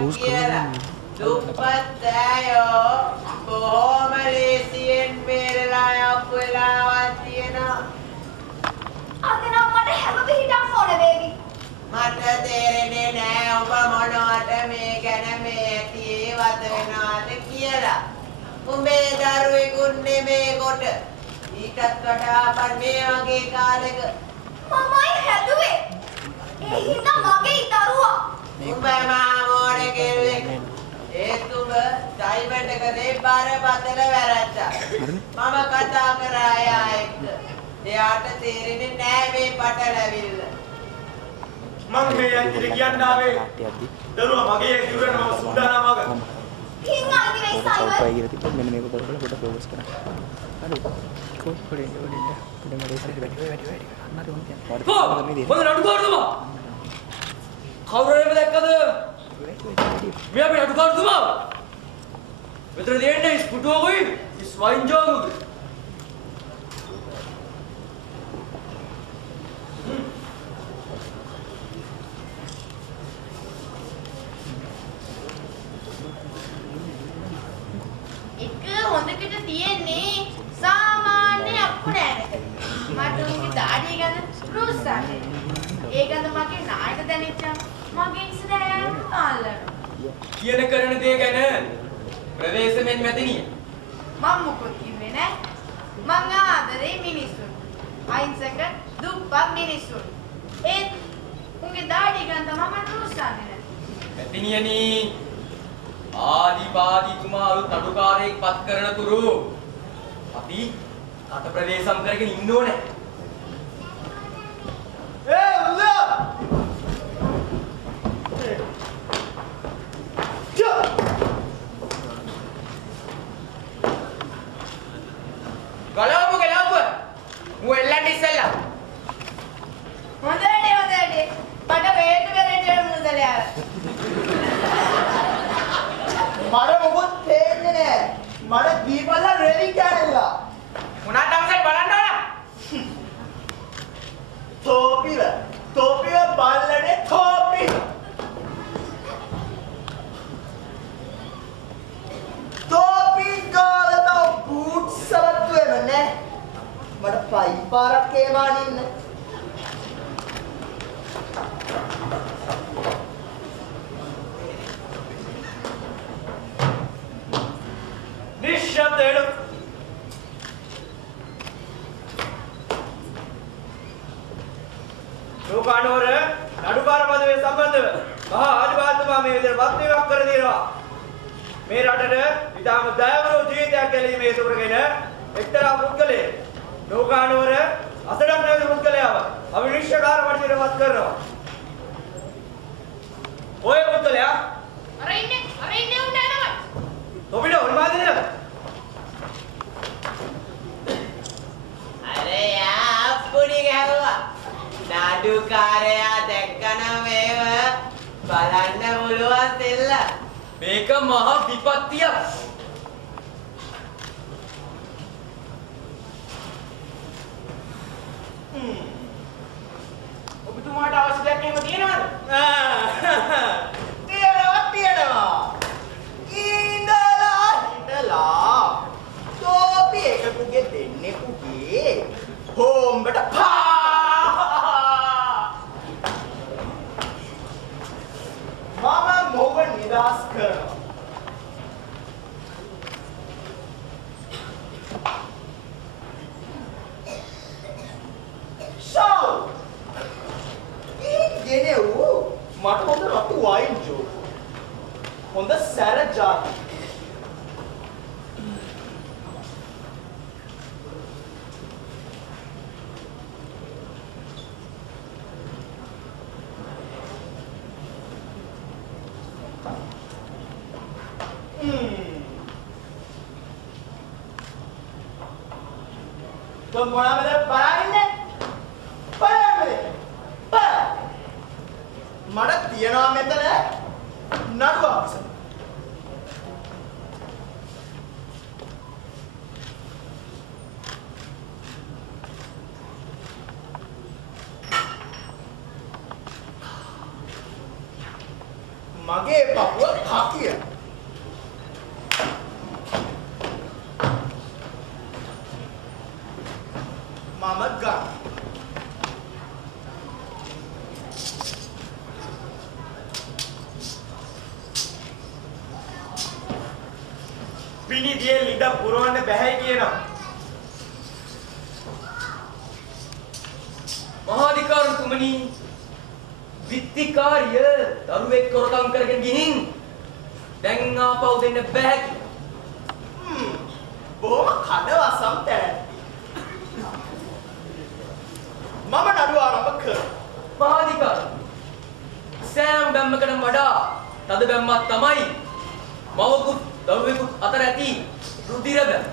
Loose කරනවා. දුප්පත් අයෝ බොහොම ලේසියෙන් බේරලා යපු වෙලාවක් තියෙනවා. අද නම් මට හැම පිටක් ඕන වේවි. මට තේරෙන්නේ නෑ ඔබ මොනවට මේ ගැන මේ ඇතියේ වද වෙනවාද කියලා. උඹේ දරුවෙකුත් නෙමේ කොට. ඊටත් වඩා මේ වගේ කාලෙක මමයි හැදුවේ. ඒ හින්දා මගේ දරුවා. උඹ මාමෝඩ කෙල්ලෙක්. ඒත් උඹ ඩයිමන්ඩ් එකේ බරපතල වැරද්දා. මම කතා කරා එයා එක්ක. එයාට තේරෙන්නේ නෑ මේ පටලැවිල්ල. මම මේ ඇත්තට කියන්න ආවේ දරුවා මගේ කිව්වන මම සූදානම් වග. කින් අයිති වෙයි සයිවර්. කියලා තිබ්බ මෙන්න මේක කරලා පොඩ ෆෝකස් කරන්න. හරි. කොප්පඩේ පොඩ මඩේ ඉස්සරහ වැඩි. අන්නර උන් කියන්නේ. මොකද නඩු කාරතුමා? කවුරුරේම දැක්කද? මේ අපි නඩු කාරතුමා. මෙතන දෙන්නේ ස්පුටුවකුයි ස්වයින් ජෝගුයි. හොඳකට තියෙන්නේ සාමාන්‍ය අකුණෑනක. මට උන්ගේ දාඩිය ගැන රුස්සන්නේ. ඒකද මගේ නායක දැනෙච්චා. මගේ ඉස්සරහට අල්ලනවා. කියන කරන දේ ගැන ප්‍රවේශමෙන් මැදිනිය. මම මොකද කිව්වේ නෑ. මං ආදරේ මිනිස්සුන්. අහිංසක දුප්පත් මිනිස්සුන්. ඒත් උන්ගේ දාඩිය ගැන තමයි මට රුස්සන්නේ නෑ. මැදිනියනි ආදිපාදිතුමා අලුත් නඩුකාරයෙක් පත් කරන තුරු අපි රට ප්‍රවේශම් කරගෙන ඉන්න ඕනේ. උල්ලා! ගලවපු මුවෙල්ලන්ට ඉස්සෙල්ලා. හොඳට. මට වේට වෙරෙන්න මුදලයා. මට මොකොත් තේරෙන්නේ නෑ. මට දීපල්ලා රෙලි කෑල්ලා. මොනාට අවසන් බලන්න ඕන. තෝපිව බල්ලනේ තෝපි. තෝපි ගාලා බූට් සලත්තු වෙන නෑ. මට පයි පාරක් ඒවාන ඉන්න. නිශ්ශබ්දයෙන් ලෝකානෝර නඩුකාර පදවිය සම්බන්ධව මහා ආධිපතිතුමා මේ විදිහට පත්වීමක් කර දෙනවා. මේ රටට ඉතාම දයාවරු ජීවිතයක් ගැලීමේ සුරගෙන එක්තරා පුද්ගලයෙක් ලෝකානෝර අසඩක් නැති පුද්ගලයාව අවිනිශ්චයකාර පරිදියට පත් කරනවා. ඔය පුද්ගලයා අර ඉන්නේ උන්ට එනවා. තොපිට උන්මාද නේද? අර යා අප්පුඩි ගැහුවා. නඩුකාරයා දැක්කනම් මේව බලන්න පුළුවන් දෙල්ල. මේක මහා විපත්තියක්. ඔබතුමාට අවශ්‍ය දෙයක් එහෙම තියෙනවද? තියෙනවා. ඉඳලා. තෝපි එකකුගේ දෙන්නෙකුගේ හෝම්බට මම මොව නිදහස් කරනවා. ෂව්! ගෙනෙව් මට හොඳ රතු වයින් ජෝක්. හොඳ සැර ජාති. तो मोड़ा में पराइने पराइने पर मड़ा තියනවා මෙතන නඩුවක් මගේ පපුව කකිය. මම ගන්න. පිනිදියේ ලිද පුරවන්න බැහැ කියනවා. මහාධිකාරතුමනි විත්තිකාරිය දරුවෙක් කොරකම් කරගෙන ගිහින් දැන් ආපහු දෙන්න බෑ කියලා. බොහොම කඩවසම් තැනැත්ති. මම නඩුව ආරම්භ කරනවා. මහාධිකාර සෑම බැම්මකටම වඩා තද බැම්මක් තමයි මවකුත් දරුවෙකුත් අතර ඇති රුධිර බැම්ම.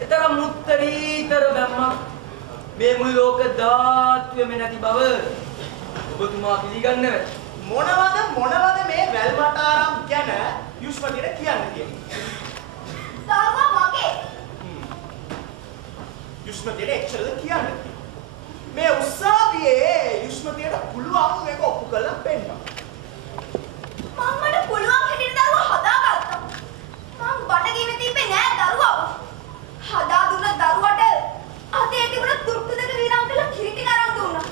ඒතරම් මුත්තරීතර බැම්මක් මේ මුළු ලෝක ධාතුවේම නැති බව ඔබතුමා පිළිගන්නවද? මොනවද මේ වැල්මටාරම් ගැන යුෂ්මතියට කියන්න තියෙන්නේ? දරුවා මගේ. යුෂ්මතියට එච්චරද කියන්න තියෙන්නේ? මේ උසාවියේ යුෂ්මතියට පුළුවන් මේක ඔප්පු කරලා පෙන්නන්න. මම්මට පුළුවන් හැටියට දරුවා හදාගත්තා. මං බඩගින්න තිබ්බේ නෑ දරුවා. හදා දුන්න දරුවට අතේ තිබුණ තුරුප්පු දෙක විරාම් කළා කිරිටි කරන් දුන්නා.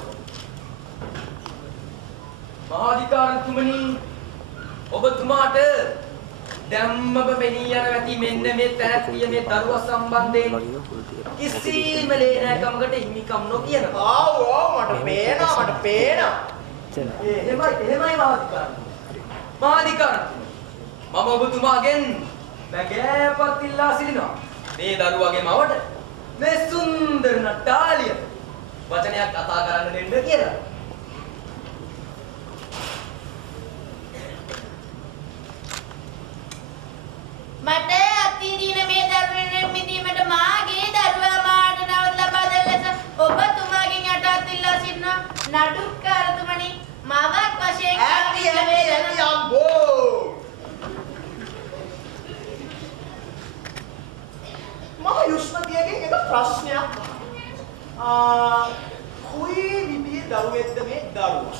මහාධිකාරතුමනි ඔබතුමාට දැම්මම පෙනී යන ඇති මෙන්න මේ තැනැත්තිය මේ දරුවා සම්බන්ධයෙන් කිසිම ලේනෑකමකට හිමිකම් නොකියනවා. ආව් මට පේනවා. එහෙමයි මහාධිකාරතුමනි. මම ඔබතුමාගෙන් බැගෑපත් ඉල්ලා සිටිනවා. මේ දරුවාගේ මවට මේ සුන්දර නටාලිය වචනයක් කතා කරන්න දෙන්න කියලා. මට අතිදින මේ දරුවෙන් මිදීමට මාගේ දරුවා මාට නවත් ලබා දෙන ලෙස ඔබතුමාගෙන් යටත් ඉල්ලා සිටිනවා. නඩුකාරතුමනි මවක් වශයෙන් ඇති අම්බෝ. මම යුෂ්මතියගෙන් එක ප්‍රශ්නයක් අහනවා. කුයි විදියේ දරුවෙක්ද මේ දරුවා?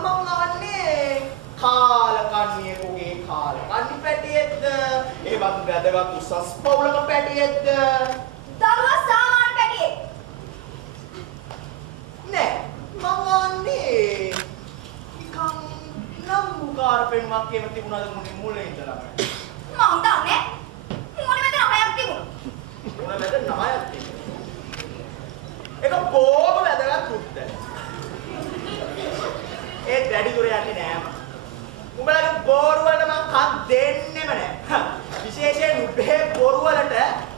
මම අහන්නේ කාලකන්ණියෙකුගේ කාලකන්ණි පැටියෙක්ද? ඒ වගේ වැදගත් උසස් පවුලක පැටියෙක්ද? දරුවා සාමාන්‍ය පැටියෙක්. නෑ මම අහන්නේ නිකන් නම්බුකාර පෙනුමක් එහෙම තිබුණාද මුලින් ඉඳලා? මං දන්නේ මොනේ මැද නමයක් තිබුණා. මොන වැද නමයක් තියෙන්නේ. ඒක බොහොම වැදගත් උත්තර. ඒ වැඩි දුර යන්නේ නෑ මම. උඹලගේ බොරුවට මං කන් දෙන්නෙම නෑ. විශේෂයෙන් උඹේ බොරුවලට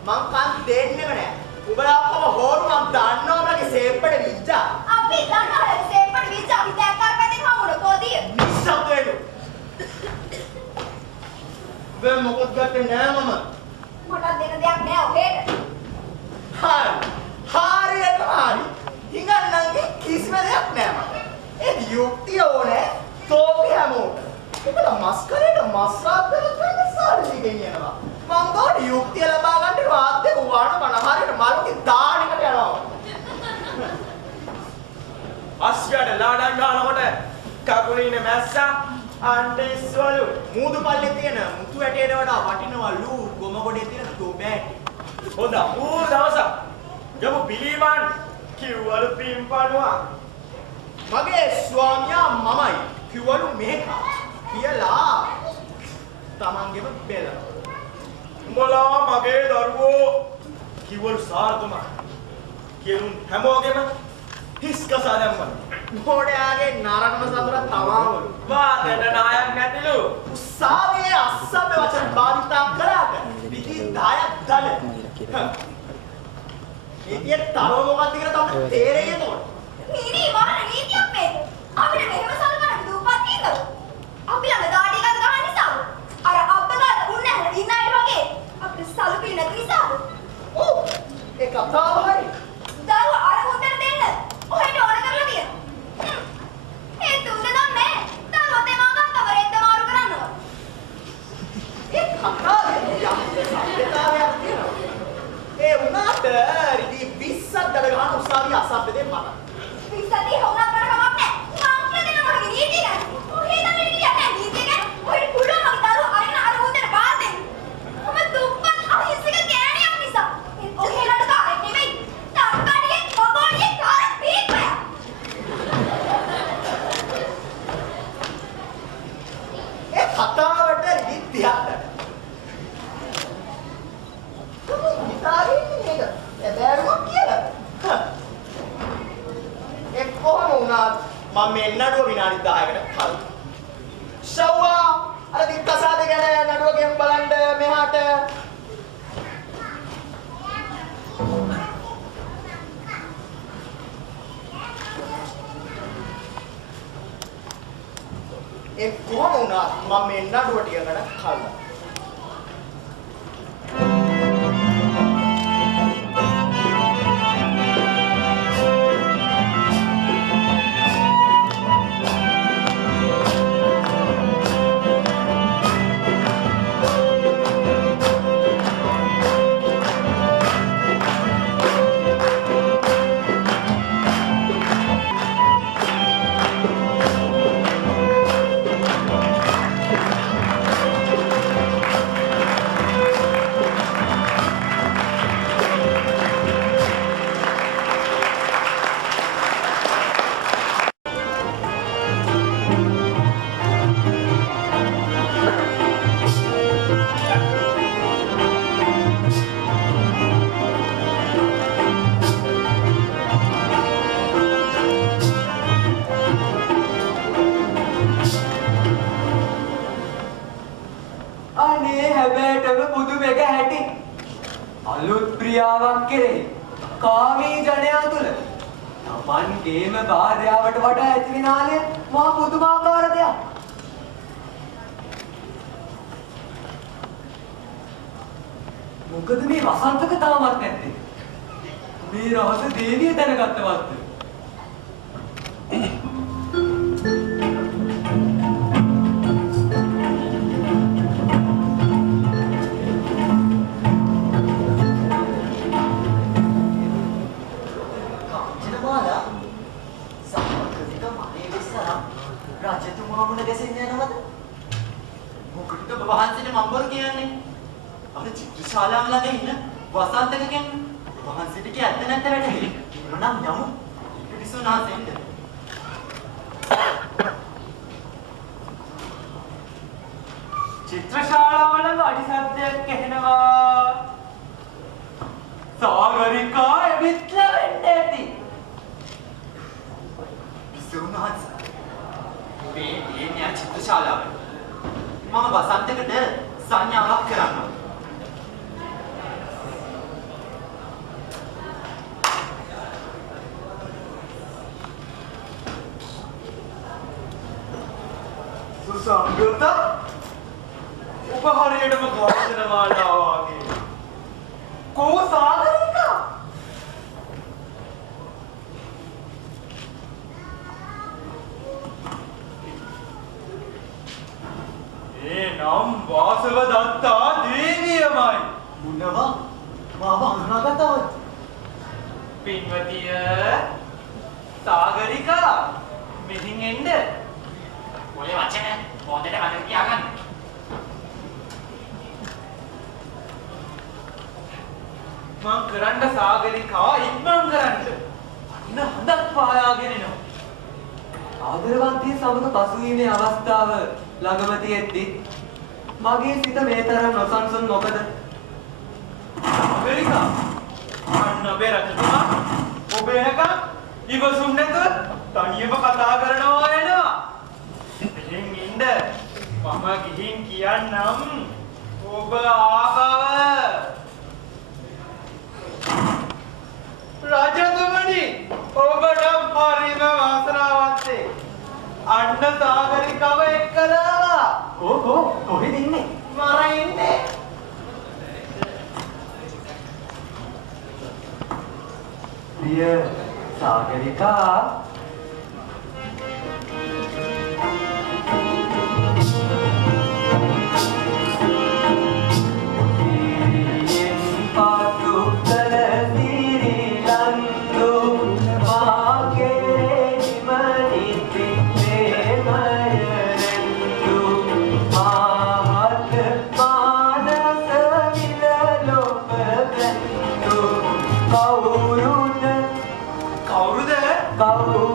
මං කන් දෙන්නෙම නෑ. උඹලා ඔක්කොම හොරු මං දන්නවා උඹලගේ සේප්පට විච්චා. අපි දන්නවා සේප්පට විච්චා අපි දැන් කරපැත්තේ හමුන කොදිය. නිස්සබ්ද වෙන්න. උඹ මොකද ගත්තේ නෑ මම. මට දෙන්න දෙයක් නෑ ඔහෙට. හරියට හරි. හිඟන්නන්ගේ කිසිම දෙයක් නෑ මට. ඒ යුක්තිය ඕනේ තෝපි හැමෝට. උඹලා මස් කරේට මස් රාත්තල ගන්න සල්ලි ගෙනියනවා. මං ගාට යුක්තිය ලබා ගන්න රාත් දෙක වණ හරියට මලුගේ දාණයකට යනවා. අස්ගඩ ලාඩම් ගන්නකොට කකුලින මැස්සා අන්ඩිස්වලු මූදු පල්ලේ තියෙන මුතු ඇටයට වඩා වටිනවලු ගොම ගොඩේ තියෙන තෝබෑටි. හොඳ ඌ දවසක් යමු පිළිමන් කිව්වලු පින්පණුවා මගේ ස්වාමියා මමයි කිව්වලු මේක කියලා තමන්ගේම බෙල. උඹලා මගේ දරුවෝ කිව්වලු සාර්ථකමයි කියුන් හැමෝගෙම හිස් කසා දැම්මා. මොඩයාගේ නරකම සතුර තමාවලු. වාදන නායක් නැතිලු උසාවියේ අසභ්‍ය වචන භාවිතා කළාට විදි 10ක් දල. නීතියේ තරම මොකක්ද කියලා තමයි තේරෙන්නේ එතකොට. නීති වහන නීතියක් මේක. අපිට මෙහෙම සල්කන දුප්පත් නේද? අපි ළඟ දාඩි එකක් ගහන නිසා. අර අප්පගාට උන්නේ නැහැ ඉන්න අය වගේ. අපිට සල්පින් නැති නිසා. ඔව් ඒ කතාව හරි. දරුවා අර උත්තර දෙන්න. ඔහෙට ඕන කරලා තියෙනවා. ඒ තුන්ද දන්නේ. දරුවා තේමා ගත්තම රෙද්ද මාරු කරනවා. ඒ කතාවේ යම් සත්‍යතාවයක් තියෙනවා. ඒ උනාට රිදි 20ක් දඩ ගන්න උසාවිය අසභ්‍ය දෙයක් මට. 20 දී හොුණා කරකමක් නැහැ. මං කියනවා 30ක්. හිතාගෙන මේක බෑරුමක් කියලා. ඒ කොහොම වුණත් මම මේ නඩුව විනාඩි 10කට කලින්. ෂව්වා අර දික්කසාද ගැන නඩුව ගෙම් බලන්න මෙහාට. ඒ කොහොම වුණත් මම මේ නඩුව ටිකකට කලින්. අලුත් ප්‍රියාවක් කෙරෙහි කාමී ජනයා තුළ තමන්ගේම භාර්යාවට වඩා ඇතිවෙන ආලය මහා පුදුමාකාර දෙයක්. මොකද මේ වසන්තක තාමත් නැත්තේ? මේ රහස දේවිය දැනගත්තවත්. රජතුමා මුණ ගැසෙන්න යනවද? මොකටද ඔබ වහන්සේට මම බොරු කියන්නේ? අර චිත්‍රශාලාව ළඟ ඉන්න වසන්තක කියන්නේ වහන්සේට කිය ඇත්ත නැත්ත වැටහෙයි. මොනම් යමු. පිටිසුනාසෙන්ද? චිත්‍රශාලාව ළඟ අඩි සද්දයක් ඇහෙනවා. සාගරිකා එවිත්ලා වෙන්න ඇති. පිටිසුනාස මේ මේ චිත්‍රශාලාව මම වසන්තකට සංඥාවක් කරනවා. සුසංගත ඔබ හරියටම ගායනමාලා වගේ. කෝ සාගරිකා නම් වාසව දත්තා දේවියමයි. මුනවා මාව හඳුනාගත්තවද? පින්වතිය සාගරිකා මෙහින් එන්න. ඔය වචන හොඳට මතක තියාගන්න. මං කරන්න සාගරිකා ඉක්මන් කරන්න. අන්න හඳක් පායාගෙන එනවා. ආදරවන්තිය සමග පසුවීමේ අවස්ථාව ළඟම තියෙද්දි මගේ සිත මේ තරම් නොසන්සුන් මොකද? සාගරිකා අන්න අපේ රජතුමා ඔබ එනකම් ඉවසුම් නැතුව තනියම කතා කරනවා එනවා. මෙහෙන් ඉන්න මම ගිහින් කියන්නම් ඔබ ආපව. රජතුමනි ඔබට හරිම වාසනාවන්තේ. අන්න සාගරිකව එක්කලා. ඕකෝ කොහෙද ඉන්නේ? මර ඉන්නේ. ප්‍රිය සාගරිකා කවුරුද? කවුරු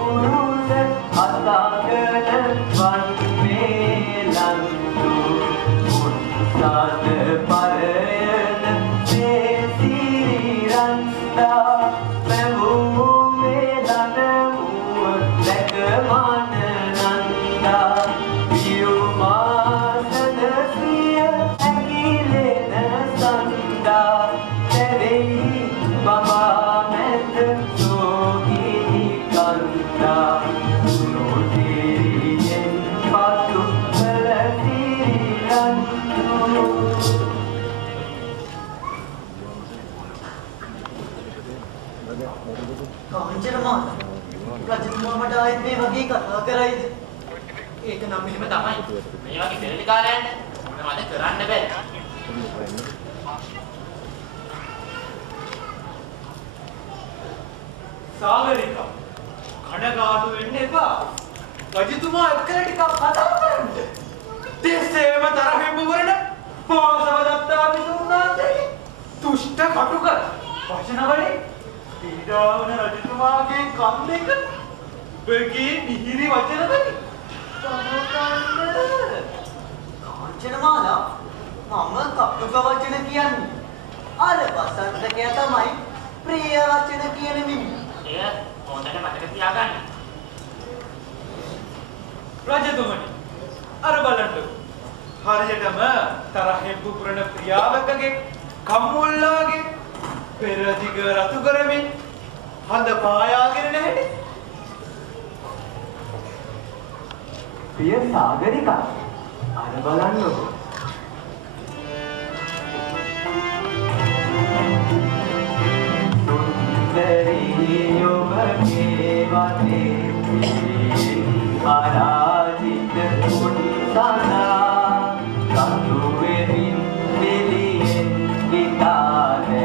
රජතුමා මට ආයෙත් මේ වගේ කතා කරයිද? ඒක නම් මෙහෙම තමයි. මේ වගේ දෙලි කාලයන්ට මොනවද කරන්න බෑ. සාගරිකා කඩගාටු වෙන්න එපා. රජතුමා එක්කලා ටිකක් කතා කරන්න. දෙසේම තරහෙන් බුවරන පාසව දත්තා පිටුනාන්සේ දුෂ්ට කටුක වචන වලින් පීඩාවන රජතුමාගේ කන් දෙක ඔබගේ මිහිරි වචන වලින් කාංචනමාලා මම කටුක වචන කියන්නේ. අර වසන්තකයා තමයි ප්‍රිය වචන කියන මිනිහ. එය හොඳට මතක තියාගන්න. රජතුමනි අර බලන්න හරියටම තරහෙන් පුපුරන ප්‍රියාවකගේ කම්මුල්ලාගේ පෙරදිග රතු කරමින් හඳ පායාගෙන නැහැ. ප්‍රිය සාගරිකා අර බලන්නකො. ආරාධිත කුණ්ඩනා කඳුවෙමින් දෙලියෙන් විතානදි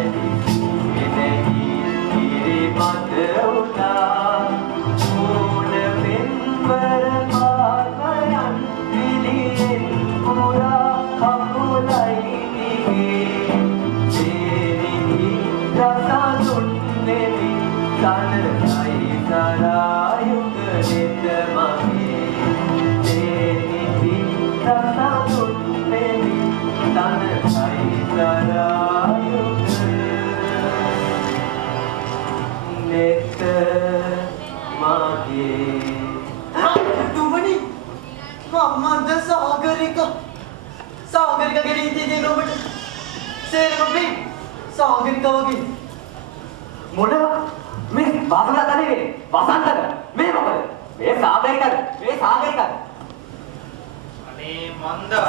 එනහි ඉරිමත උනා මූණ පෙන්වර පාගයන් පිළියෙන් පුරා කපුලයි දිගේ දෙවිනි රසඳුන් දෙවි සනසයි සරායුග නෙත මගේ දෙවිනි රසඳුන් දෙවි සනසයි සරායුග නෙත මගේ තුමනි මමද සාගරික ගෙලින් තියෙන ඔබට සේරම මේ සාගරික වගේ මොනවා මේ වාසනා තනේ වසන්තක මේ මොකද මේ සාගරිකද අනේ මන්දා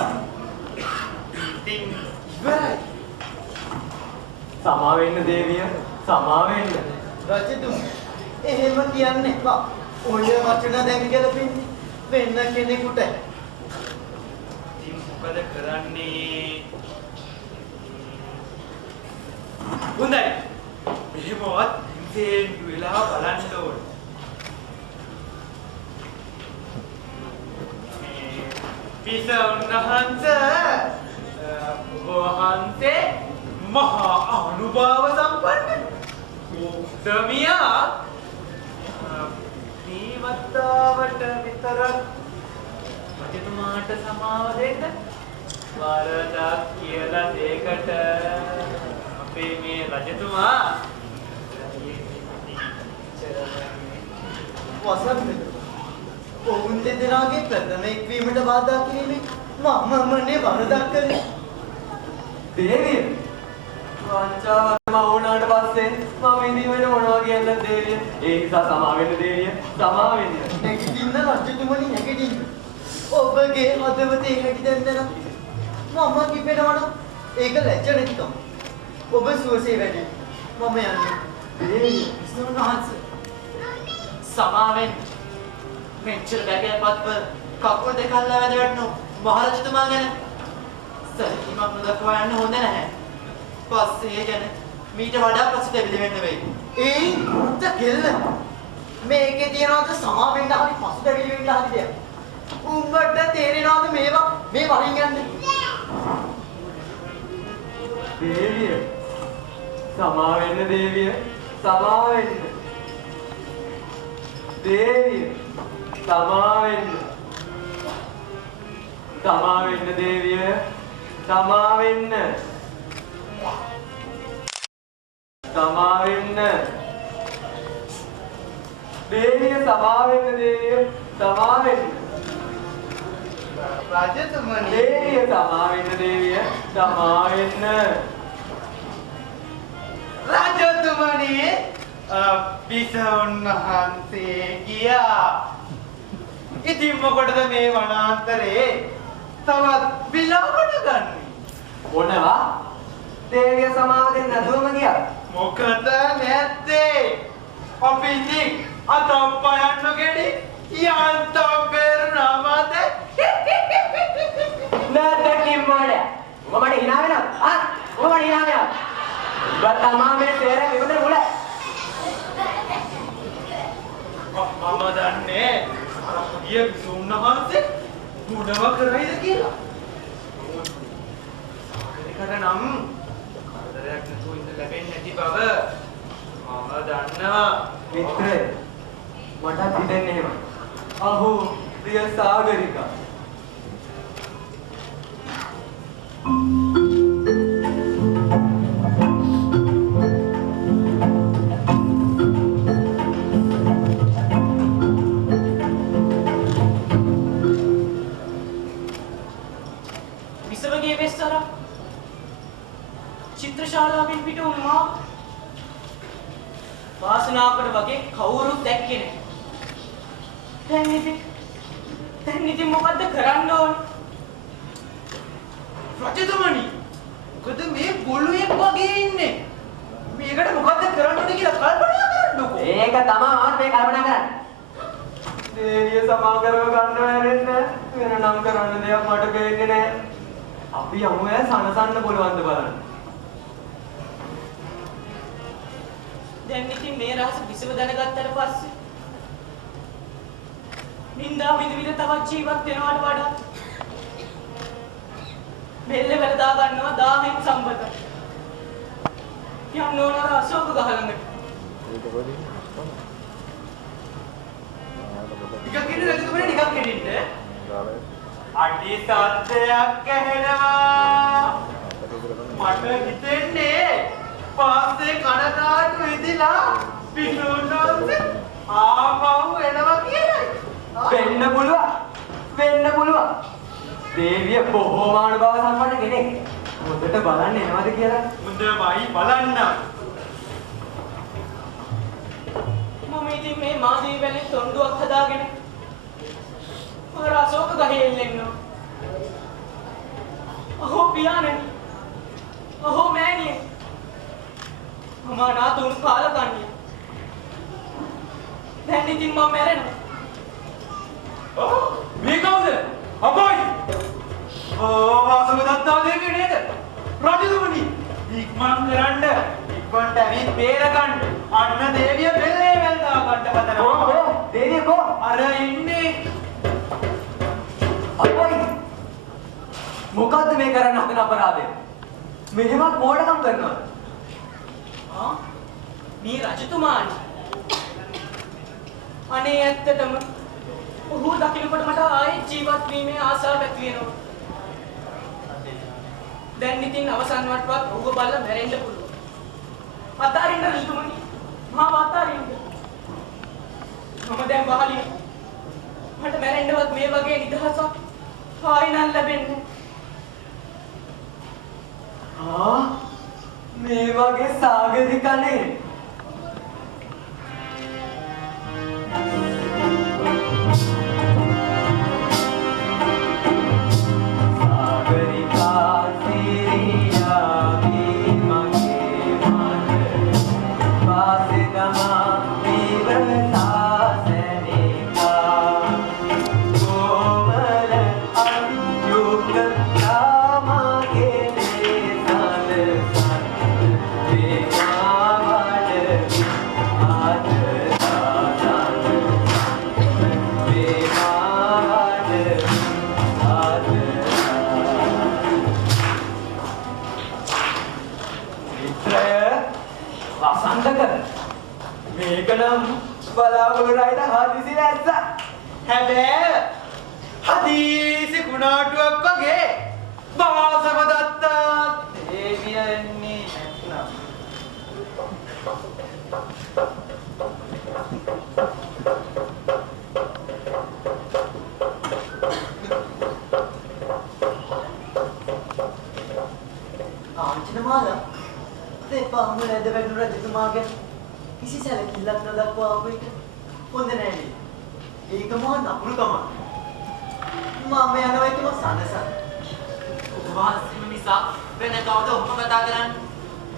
ඉතින් ඉවරයි. සමා වෙන්න දේවිය සමා වෙන්න රජතුම එහෙම කියන්න එපා. ඔය වචන දැන් ගැලපෙන්නේ වෙන කෙනෙකුට. ඉතින් මොකද කරන්නේ? හොඳයි. මෙහෙමවත් ඉතින් වෙලා බලන්න ඕන. වහන්සේ මහා අනුභව සම්පන්න උද්දමියා නීවත්තාවට විතරක් රජතුමාට සමාව දෙන්න වරදක් කියලා දෙකට අපේ මේ රජතුමා වසන්ත ඔවුන් දෙදෙනාගේ ප්‍රථම එක්වීමට බාධා කිරීමෙන් මමනේ වරදක් කළේ. දේවිය වංචාවම වුණාට පස්සේ මම ඉඳීමට මොනවා කියන්නද දේවිය ඒ නිසා සමා වෙන්න දේවිය සමා වෙන්න නැගිටින්න රජතුමනි නැගිටින්න. ඔබගේ හදවතේ හැටි දැන්දන මම කිපෙනවනම් ඒක ලැජ්ජ නැතිකම. ඔබ සුවසේ වැඩි. මම යන්නේ. දේවිය සුණාස සමාවෙන් මෙච්චර බැකෑපත්ව කකුල් දෙක අල්ලා වැද වැටෙනු මහරජතුමා ගැන සැලකීමක් නොදක්වා යන්න හොඳ නැහැ. පස්සේ ගැන මීට වඩා පසුතැවිලි වෙන්න වෙයි. ඒ මුත්ත කෙල්ල මේකේ තියනවාද සමා වෙන්න හරි පසුතැවිලි වෙන්න හරි දෙයක්. උඹට තේරෙනවද මේවා මේ වරින් යන්නේ? දේවිය සමා වෙන්න දේවිය සමා වෙන්න දේවිය සමා වෙන්න දේවිය සමා වෙන්න. සමා වෙන්න. දේවිය සමා වෙන්න දේවිය. සමා වෙන්න. රජතුමනි දේවිය සමා වෙන්න දේවිය. සමා වෙන්න. රජතුමනි බිසවුන් වහන්සේ ගියා. ඉතින් මොකටද මේ වනාන්තරේ තවත් බිලවකට ගන්නේ? මොනවා? දේවිය සමාව දෙන්න නැතුවම ගියා. මොකද නැත්තේ? අපි ඉතින් අතප්පයන් නොගෙඩි යන්තම් පෙරුණාමද? නැතකින් මොඩය. ඔබ මට hina වෙනවද? ඔබ මට hina වෙනවද? ඔබ තමා මේ තේරෙ විකුණේ මුල. මම දන්නේ අර පුදිය බිසවුන් වහන්සේ ගුණව කරයිද කියලා. ඒකට නම් කරදරයක් නැතුව ඉඳ ලැබෙන්නේ නැති බව මම දන්නවා. මිත්‍රේ මට හිතෙන්නේ එහෙම. අහෝ ප්‍රිය සාගරිකා. විසවගේ වෙස්සර චිත්‍රශාලාවෙන් පිට වුණා වාසනාවකට වගේ කවුරුත් දැක්කේ නැහැ. දැන් ඉතින් මොකද්ද කරන්න ඕනේ? රජතුමනි මොකද මේ ගොළුෙක් වගේ ඉන්නේ? මේකට මොකද්ද කරන්න ඕනේ කියලා කල්පනා කරන්නකෝ. ඒක තමයි මම මේ කල්පනා කරන්නේ. දේවිය සමා කරව ගන්න වැරෙන්න වෙන නම් කරන්න දෙයක් මට පේන්නේ නැහැ. අපි යමු ඈ සනසන්න පුළුවන්ද බලන්න. දැන් ඉතින් මේ රහස විසව දැනගත්තට පස්සේ නින්දා විඳ තවත් ජීවත් වෙනවට වඩා මෙල්ල වෙලදා ගන්නවා 1000න් සම්බත. යන්න ඕන අර අශෝක ගහ ළඟට. ටිකක් ඉන්න රජතුමනි ටිකක් ඉන්න. අඩි සද්දයක් ඇහෙනවා. මට හිතෙන්නේ පස්සේ කනකාටු ඉදිලා පිටුනොත් ආපහු එනවා කියලායි. වෙන්න පුළුවන්. වෙන්න පුළුවන්. දේවිය බොහෝම අනුභව සම්පන්න කෙනෙක්. හොඳට බලන්න එනවද කියලා. හොඳමයි බලන්න. මම ඉතින් මේ මාදී වැලේ තොණ්ඩුවක් හදාගෙන අර අශෝක ගහේ එල්ලෙන්නවා. අහෝ පියාණනි. අහෝ මෑණිය. මම නාතුන් කාලකන්ණිය. දැන් ඉතින් මම මැරෙනවා. මේ කවුද? අපයි. වාසවදත්තා දේවිය නේද? රජතුමනි ඉක්මන් කරන්න. ඉක්මනට ඇවිත් බේරගන්න. අන්න දේවිය බෙල්ලේ වැල්දා ගන්න පතනවා. දේවිය කො? අර ඉන්නේ. අපොයි. මොකද්ද මේ කරන්න හදන අපරාධය? මෙහෙමත් මෝඩකම් කරනවා. මේ රජතුමානි. අනේ ඇත්තටම ඔහු දකින්නකොට මට ආයෙත් ජීවත් වීමේ ආසාව ඇති වෙනවා. දැන් ඉතින් අවසන් වටවත් ඔහුව බලලා මැරෙන්න පුළුවන්. අතාරින්න රජතුමනි. මාව අතාරින්න. මම දැන් වහලින්. මට මැරෙන්නවත් මේ වගේ නිදහසක් ආයෙ නම් ලැබෙන්නේ. මේ වගේ සාගරිකනේ. මේකනම් බලාපොරොත්තු හදිසි නැස්ස. හැබැයි හදිසි කුණාටුවක් වගේ වාසවදත්තා රජතුමාලා දෙපා මුලද වැඩු රජතුමාගේ කිසි සැලකිල්ලක් නොදක්වා ආපු එක හොඳ නෑ නේද? ඒක මහා නපුරුකමක්. මම යනවා එතුමා සනසන. ඔබ වහන්සේම නිසා වෙන කවුද ඔබ කතා කරන්නේ?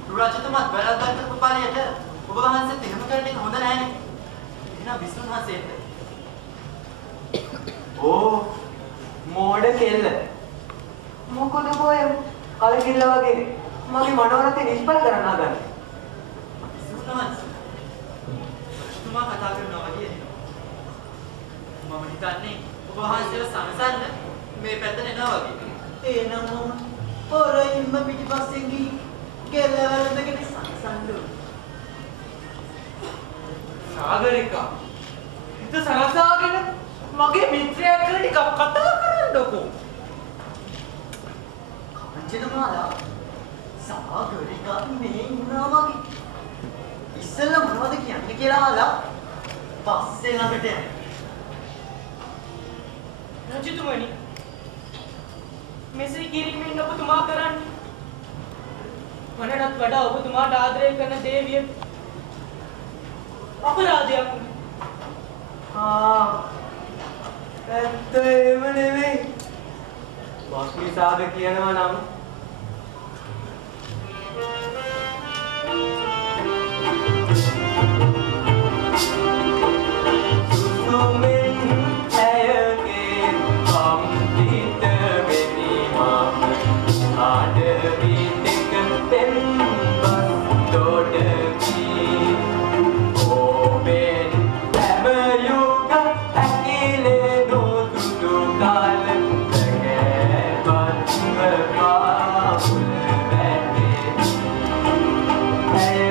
රජතුමාත් වැරද්දක් කරපු පාළියට ඔබ වහන්සේත් එහෙම කරන එක හොඳ නෑනේ. එහෙනම් විසුණු වහන්සේට ඕ මෝඩ කෙල්ල. මොකද බොය කලකිල්ල වගේ මගේ මනෝරථය නිෂ්ඵල කරන්න හදන්නේ. විසුණු වහන්සේ රජතුමා කතා කරනවා වගේ එනවා. මම හිතන්නේ ඔබ වහන්සේව සනසන්න මේ පැත්තට එනවා වගේ. එහෙනම් මම හොරින්ම පිටිපස්සෙන් ගිහින් කෙල්ලවලඳගෙන සනසන්න ඕන. සාගරිකා හිත සනසාගෙන මගේ මිත්‍රයෙක් කියලා ටිකක් කතා කරන්නකෝ. කාංචනමාලා සාගරිකා මේ ඉන්නවා වගේ. ඉස්සෙල්ලා මොනවද කියන්නේ කියලා අහලා පස්සේ ළඟට යන්න. රජතුමනි මෙසේ කිරීමෙන් ඔබතුමා කරන්නේ මනටත් වඩා ඔබතුමාට ආදරය කරන දේවිය අපරාධයක් වුණා. ඇත්ත එහෙම නෙවෙයි. වස්නිසාද කියනවා නම් සුසුමෙන් ඇයගේ සම්පිත වෙනිමම ආඩවි දෙක පෙම්බස් තොඩවි ඕබෙන් හැමයුග ඇකිලේ නොදුටු කාල දැකපත්ව පාපුල වැටේ ඇය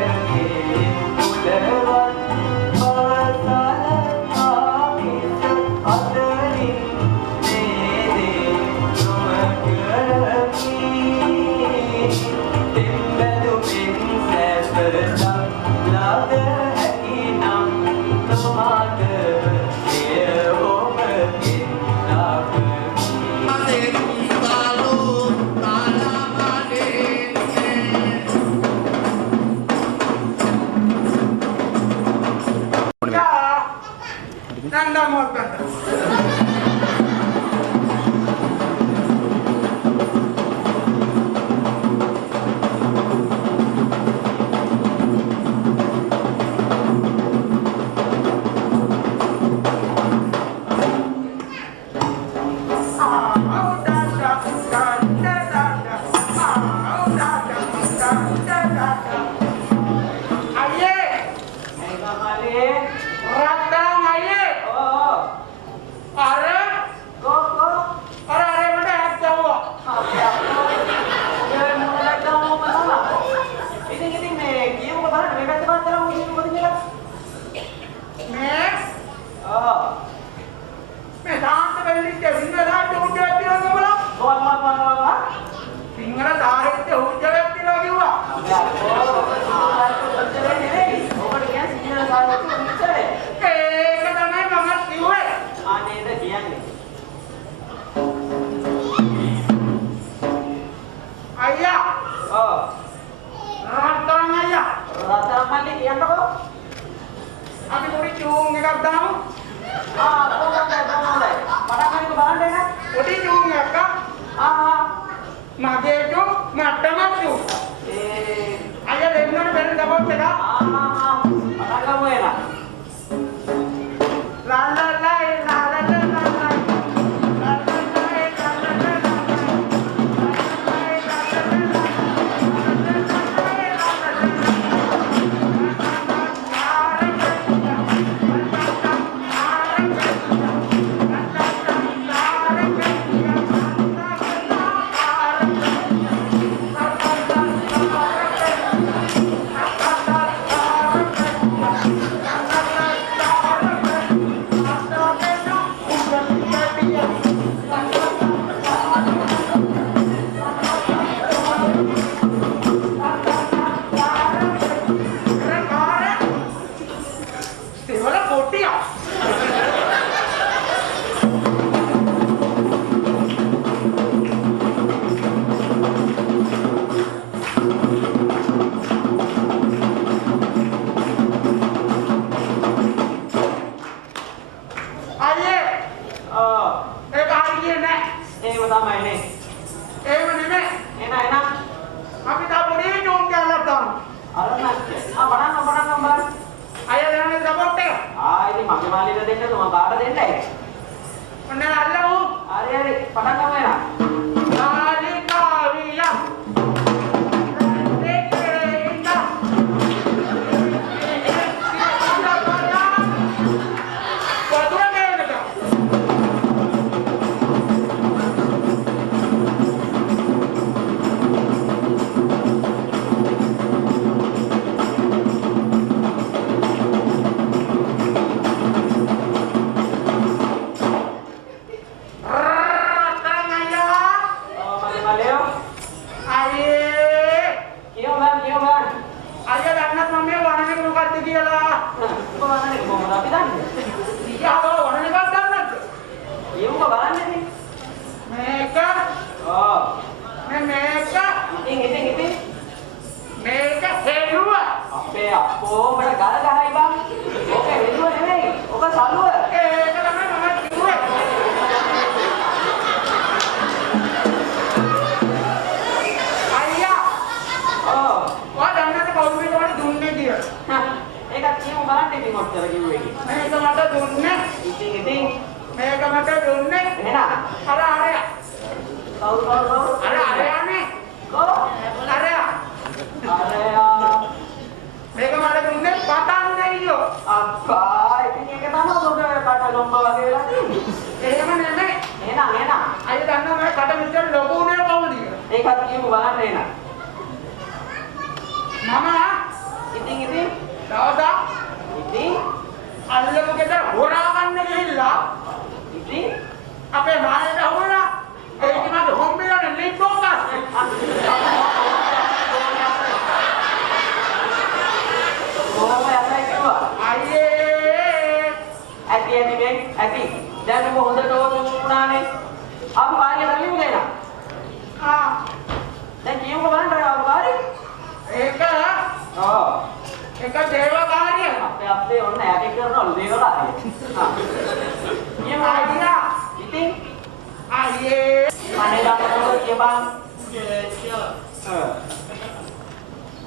එහෙම නෙමෙයි. එන අපි තා පොඩි ජෝන් කැලක් දාන්න. බලන්න බලන්න. අය දැනන්නේ සපෝට් එක. ඉතින් මගේ මාළියට දෙන්න තුමා කාට දෙන්නයි? ඔන්න අල්ලමු. හරි පටන් ගමු එන. කාලිකාවියා.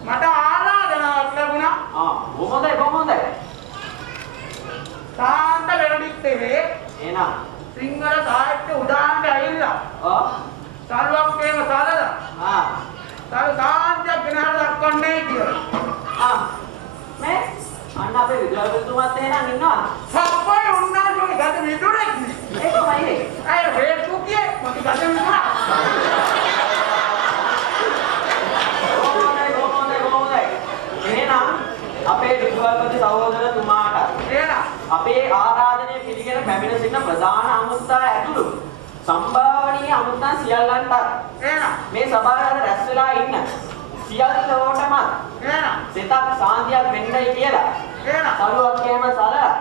මට ආරාධනාවක් ලැබුණා. කොහොමද? සාන්ත වෙරදිත්තේ එනා සිංහල සාහිත්‍ය උදාහරණ ඇවිල්ලා. සාරුවක්කේම සාලලා. සාරු සාන්තියක් ගෙනහලා දක්වන්නේ කියලා. මේ අන්න අපේ විද්‍යාලතුමාත් එහෙනම් ඉන්නවා. සප්පයි උන්නාගේ ගත විදුරෙක් නේ. ඒකමයි. අය රේටුකියේ මගේ ගත විදුර. අපේ විදුහල්පති සහෝදරතුමාට අපේ ආරාධනය පිළිගෙන පැමිණ සිටින ප්‍රධාන අමුත්තා ඇතුළු සම්භාවනීය අමුත්තන් සියල්ලන්ට මේ සභාවට රැස් වෙලා ඉන්න සියල්ලෝටම සිතක් සාන්තියක් වෙන්නයි කියලා සලුවක් කෑම සලලා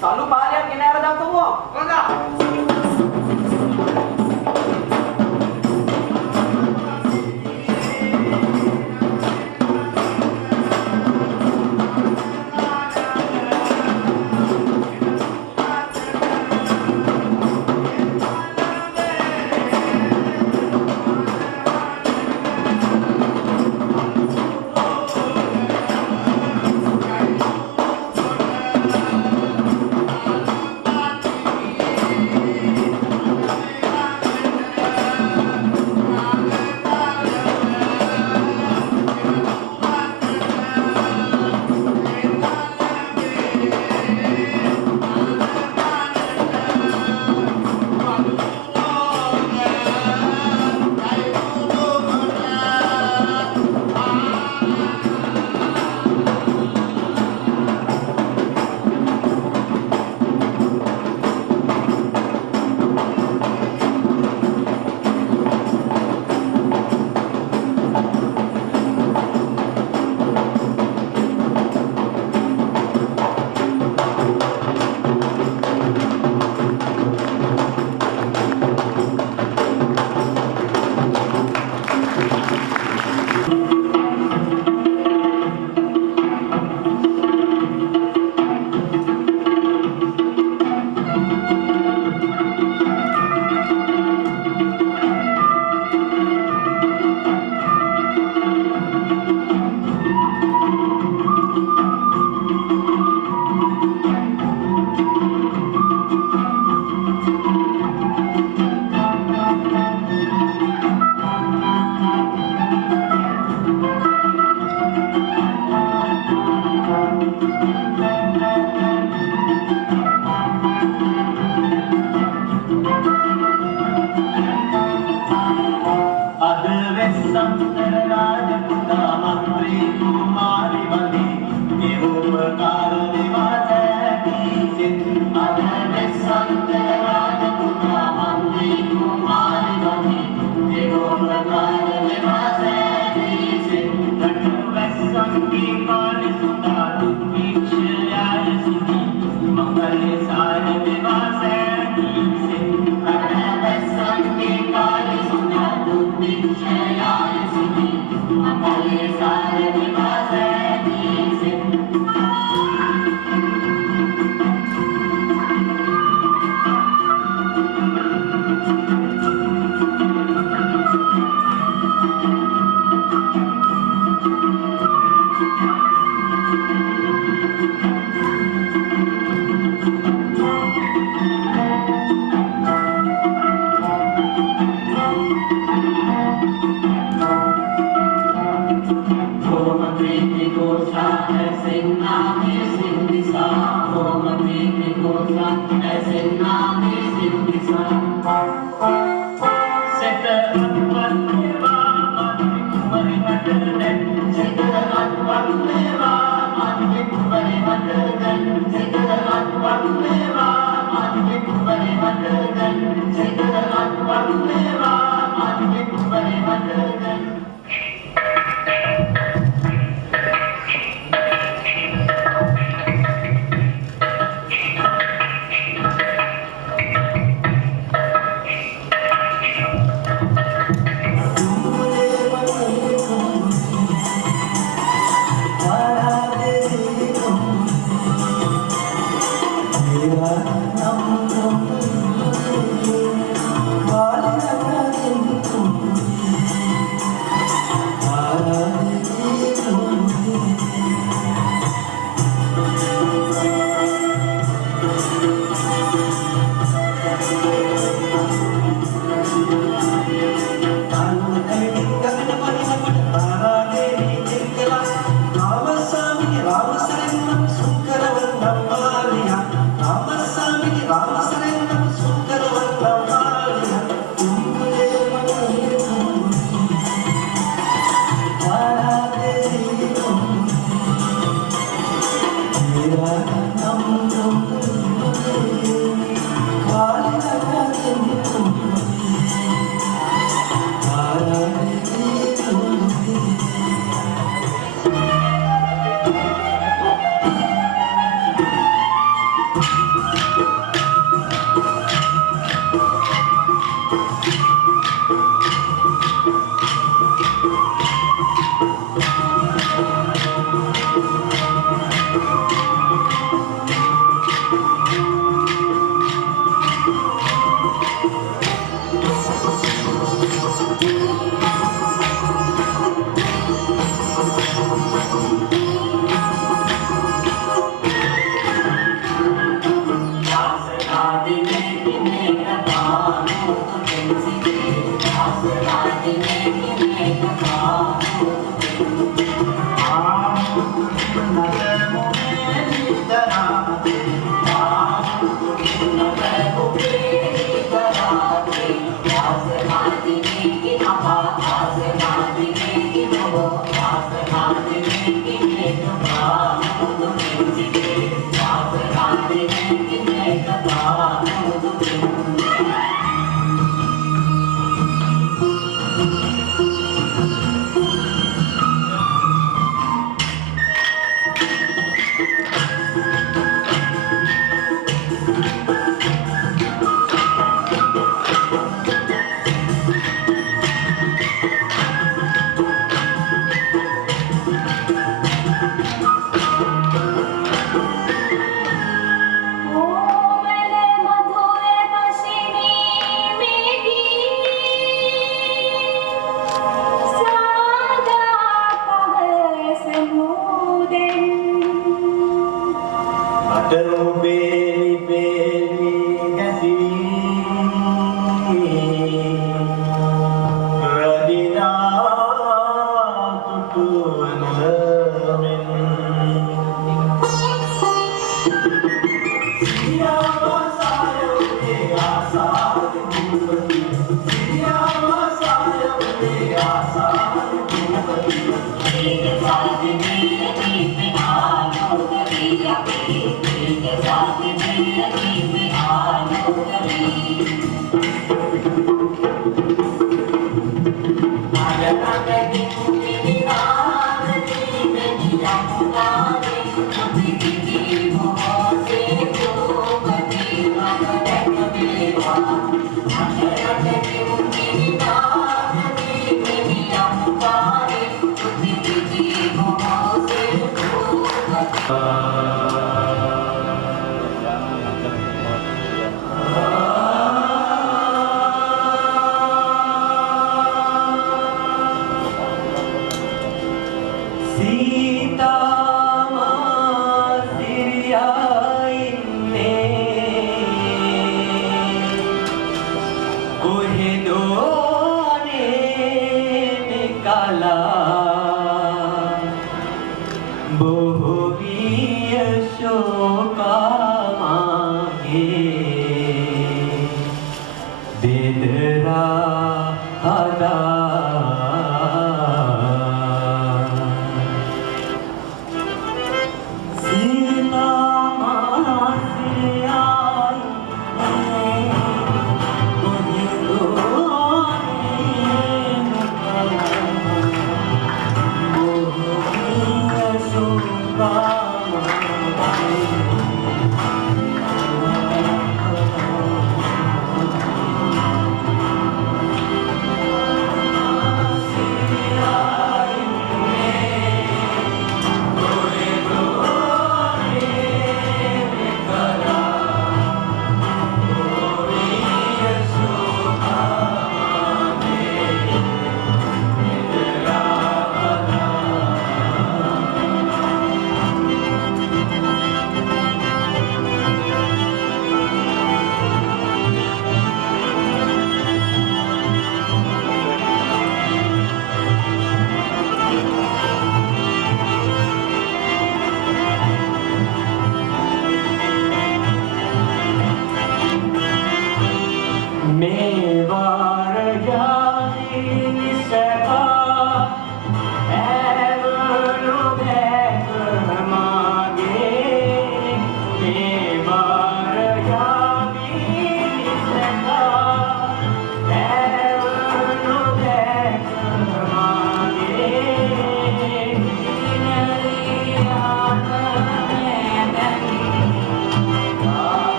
සලු පාරයක් ගෙන ආව දක්වමු. හොඳයි.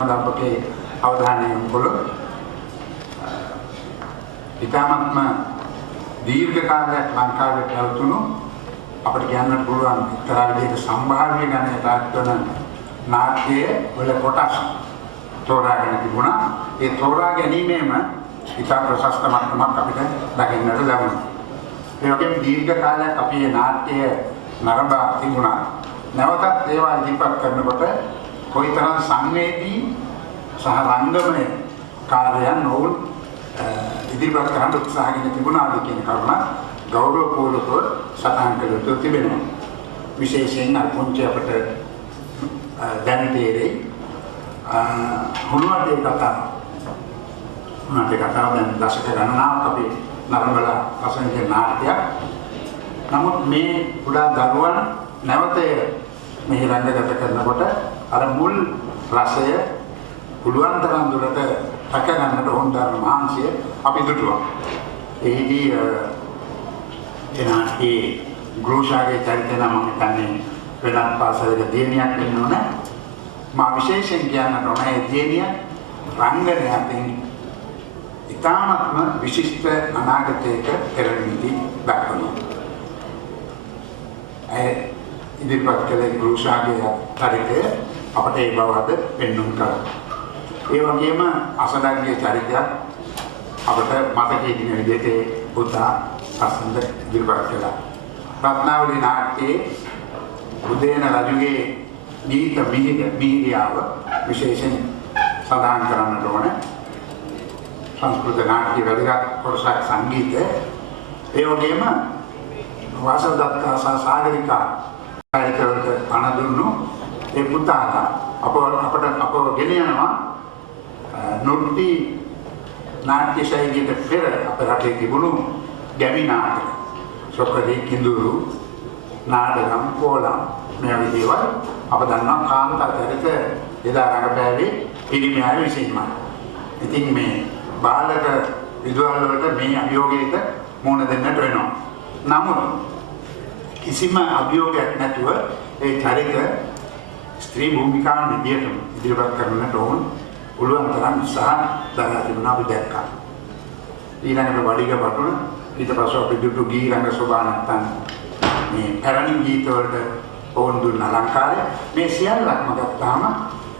අපගේ අවධානය යොමු කළොත් ඉතාමත්ම දීර්ඝ කාලයක් ලංකාවේ පැවතුණු අපිට කියන්න පුළුවන් එක්තරා විදිහක සම්භාව්‍ය ගණයට අත්වන නාට්‍යයේ වල කොටස් තෝරාගෙන තිබුණා. ඒ තෝරා ගැනීමේම ඉතා ප්‍රශස්ත මට්ටමක් අපිට දකින්නට ලැබුණා. ඒ වගේම දීර්ඝ කාලයක් අපි මේ නාට්‍ය නරඹා තිබුණා. නැවතත් ඒවා ඉදිරිපත් කරනකොට කොයිතරම් සංවේදී සහ රංගමය කාර්යයන් ඔවුන් ඉදිරිපත් කරන්න උත්සාහගෙන තිබුණාද කියන කරුණ ගෞරවපූර්වකව සටහන් කළ යුතු තිබෙනවා. විශේෂයෙන් පුංචි අපට දැන තේරෙයි හුණුවටේ කතාව දැන් දශක ගණනාවක් අපි නරඹලා රසවිඳින නාට්‍යයක්. නමුත් මේ කුඩා දරුවන් නැවත මෙහි රංගගත කරනකොට අර මුල් රසය පුළුවන් තරම් දුරට රැක ගන්නට ඕන ධර්ම මහන්සිය අපි දුටුවා. එහිදී එනාගේ ගෘහශාගේ චරිතය නම් මම හිතන්නේ වෙනත් පාසලක දියණියක් වෙන්න ඕන. මා විශේෂයෙන් කියන්නට ඕන ඒ දියණිය රංගනයෙන් ඉතාමත්ම විශිෂ්ට අනාගතයක පෙරමිති දක්වනවා. ඉදිරිපත් කළ ගෘහශාගේ චරිතය අපට ඒ බවද පෙන්වන්න කළා. ඒ වගේම අසඩන්ගේ චරිතයක් අපට මතකයේ දින විදිහට පුතා අසඳ ඉදිරිපත් කළා. රත්නාවලි නාට්‍යයේ උදේන රජුගේ ගීත මිහිරියාව විශේෂයෙන් සඳහන් කරන්නට ඕන. සංස්කෘත නාට්‍ය වැදගත් කොටසක් සංගීතය. ඒ වගේම වාසවදත්තා සහ සාගරිකා චරිතවලට අනදුන්නු ඒ පුතාලා අපව ගෙන යනවා නෘත්‍ය නාට්‍ය ශෛලියට පෙර අපේ රටේ තිබුණු ගැමි නාටක සොකරි කිඳුරු නාටකම් කෝලම් මේ වගේ දේවල් අප දන්නවා කාන්තා චරිත එදා රඟපෑවේ පිරිමියා විසින්මයි. ඉතින් මේ බාලක විදුහල් වලට මේ අභියෝගයට මුහුණ දෙන්නට වෙනවා. නමුත් කිසිම අභියෝගයක් නැතුව ඒ චරිත ස්ත්‍රී භූමිකාව විදියටම ඉදිරිපත් කරන්නට ඕන පුළුවන් තරම් උත්සාහ දරලා තිබුණා අපි දැක්කා. ඊළඟට වඩිග වටුන ඊට පස්සේ අපි දුටු ගී රංග සෝබා නැත්තම් මේ පැරණි ගීත වලට ඕන් දුන්න අලංකාරය මේ සියල්ලක්ම ගත්තාම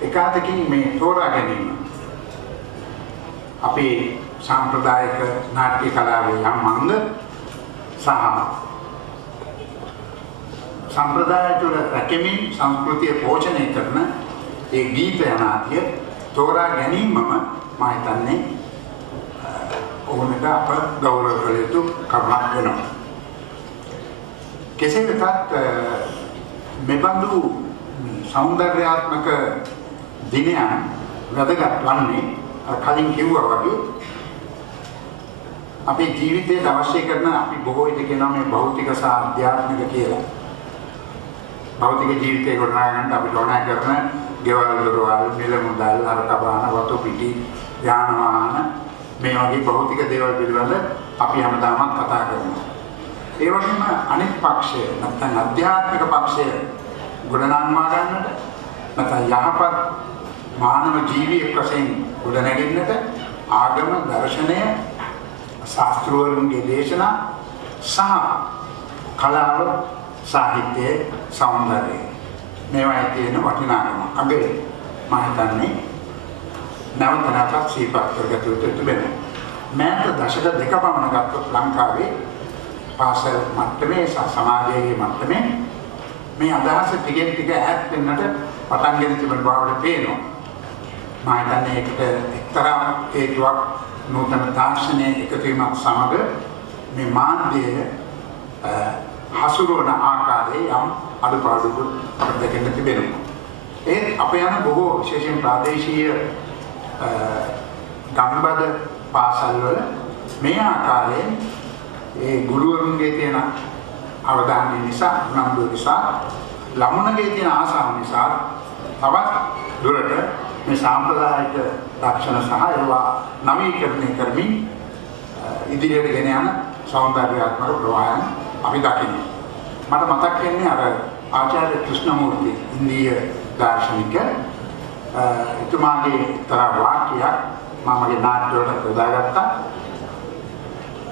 එකාතකින් මේ තෝරා ගැනීම අපේ සාම්ප්‍රදායික නාට්‍ය කලාවේ යම් මංග සහ සම්ප්‍රදාය තුළ රැකෙමින් සංස්කෘතිය පෝෂණය කරන ඒ ගීත නාට්‍ය තෝරා ගැනීමම මම හිතන්නේ ඕනක අප ගෞරව කළ යුතු කරුණක් වෙනවා. කෙසේ වෙතත් මෙබඳු සෞන්දර්යාත්මක දිනයන් වැදගත් වන්නේ කලින් කිව්වා වගේ අපේ ජීවිතයට අවශ්‍ය කරන අපි බොහෝ විට කියනවා මේ භෞතික සහ ආධ්‍යාත්මික කියලා. භෞතික ජීවිතේ ගොඩනගා ගන්න අපිට ඕන කරන ගෙවල් දොරවල් මිල මුදල් අරකබාන වතු පිටි යාන වාහන මේ වගේ භෞතික දේවල් පිළිබඳ අපි හැමදාම කතා කරනවා. ඒ වගේම අනිත් පක්ෂය නැත්නම් අධ්‍යාත්මික පක්ෂය ගොඩනගා ගන්නට නැත්නම් යහපත් මානව ජීවියෙක් වශයෙන් ගොඩනැගෙන්නට ආගම දර්ශනය ශාස්ත්‍රවලුන්ගේ දේශනා සහ කලාව සාහිත්‍යයේ සෞන්දර්යය මේවායි තියෙන වටිනාකම අගේ මම හිතන්නේ නැවත නැවතත් සිහිපත් කරගත යුතු තිබෙනවා. මෑත දශක දෙක පමණ ගත්තොත් ලංකාවේ පාසල් මට්ටමේ සමාජයේ මට්ටමේ මේ අදහස ටිකෙන් ටික ඈත් වෙන්නට පටන් ගෙන තිබෙන බවට පේනවා. මම හිතන්නේ ඒකට එක්තරා හේතුවක් නූතන තාක්ෂණයේ එකතු වීමත් සමග මේ මාධ්‍යය හසුරුවන ආකාරයේ යම් අඩුපාඩු දෙකක් තිබෙනවා. ඒත් අප යන බොහෝ විශේෂයෙන් ප්‍රාදේශීය ගම්බද පාසල්වල මේ ආකාරයෙන් ඒ ගුරුවරුන්ගේ තියෙන අවධානය නිසා උනන්දුව නිසා ළමුණගේ තියෙන ආසාව නිසා තවත් දුරට මේ සාම්ප්‍රදායික ලක්ෂණ සහ ඒවා නවීකරණය කරමින් ඉදිරියට ගෙන යන සෞන්දර්යාත්මක ප්‍රවාහයන් අපි දකිනවා. මට මතක් වෙන්නේ අර ආචාර්ය ක්‍රිෂ්ණමූර්ති ඉන්දීය දාර්ශනික එතුමාගේ එක්තරා වාක්‍යයක් මම මගේ නාට්‍යවලට යොදාගත්තා.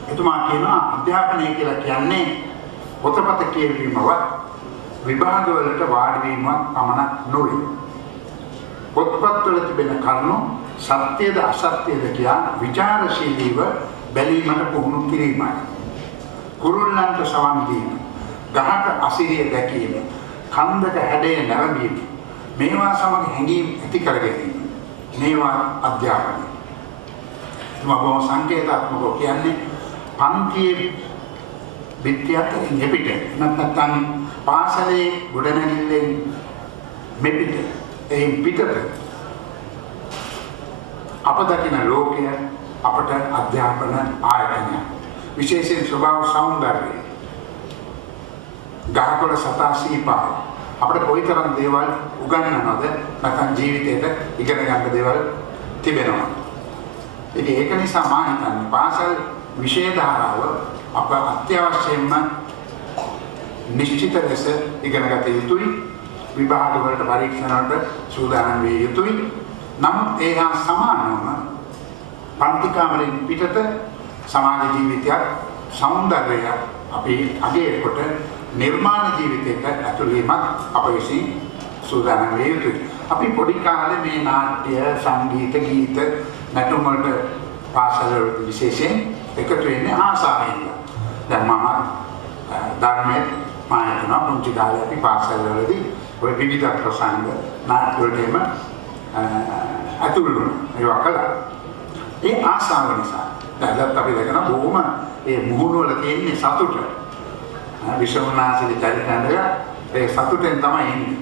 එතුමා කියනවා අධ්‍යාපනය කියලා කියන්නේ පොතපත කියවීමවත් විභාගවලට වාඩි වීමවත් පමණක් නොවේ. පොත්පත්වල තිබෙන කරුණු සත්‍යද අසත්‍යද කියා විචාරශීලීව බැලීමට පුහුණු කිරීමයි. කුරුල්ලන්ට සවන් දීම, ගහක අසිරිය දැකීම, කන්දක හැඩය නැරඹීම, මේවා සමග හැඟීම් ඇති කර ගැනීම. මේවා අධ්‍යාපනය. මම සංකේතාත්මකව කියන්නේ පන්තියේ විද්‍යාර්ථීන් එපිට නැත්නම් පාසලේ ගොඩනැගිල්ලෙන් මෙපිට එයින් පිටත අප දකින ලෝකය අපට අධ්‍යාපන ආයතනය විශේෂයෙන් ස්වභාව සෞන්දර්යය ගහකොළ සතා සීපා අපිට කොයිතරම් දේවල් උගන්වනවද නැත්නම් ජීවිතේට ඉගෙන ගන්න දේවල් තිබෙනවා. ඉතින් ඒක නිසා මා හිතන්නේ පාසල් විෂය ධාරාව අප අත්‍යවශ්‍යයෙන්ම නිශ්චිත ලෙස ඉගෙන ගත යුතුයි. විභාග වලට පරීක්ෂණ වලට සූදානම් විය යුතුයි. නමුත් ඒ හා සමානවම පන්ති කාමරයෙන් පිටත සමාජ ජීවිතයක් සෞන්දර්යයක් අපි අගය කොට නිර්මාණ ජීවිතයකට ඇතුළු වීමක් අප විසින් සූදානම් විය යුතුයි. අපි පොඩි කාලේ මේ නාට්‍ය, සංගීත, ගීත, නැටුම් වලට පාසල් වල විශේෂයෙන් එකතු වෙන්නේ ආසාවෙන්. දැන් මම ධර්මයේ මායතන පුංචි කාලේ අපි පාසල් වලදී ඔය විවිධ ප්‍රසංග නාට්‍ය වලටම අතුළු වුණා. ඒවා කළා. ඒ ආසාව නිසා දැන් අපි දැකන බොහොම ඒ මුහුණු වල තියෙන සතුට. විශ්වනාථගේ චරිතයන්ද ඒ සතුටෙන් තමයි ඉන්නේ.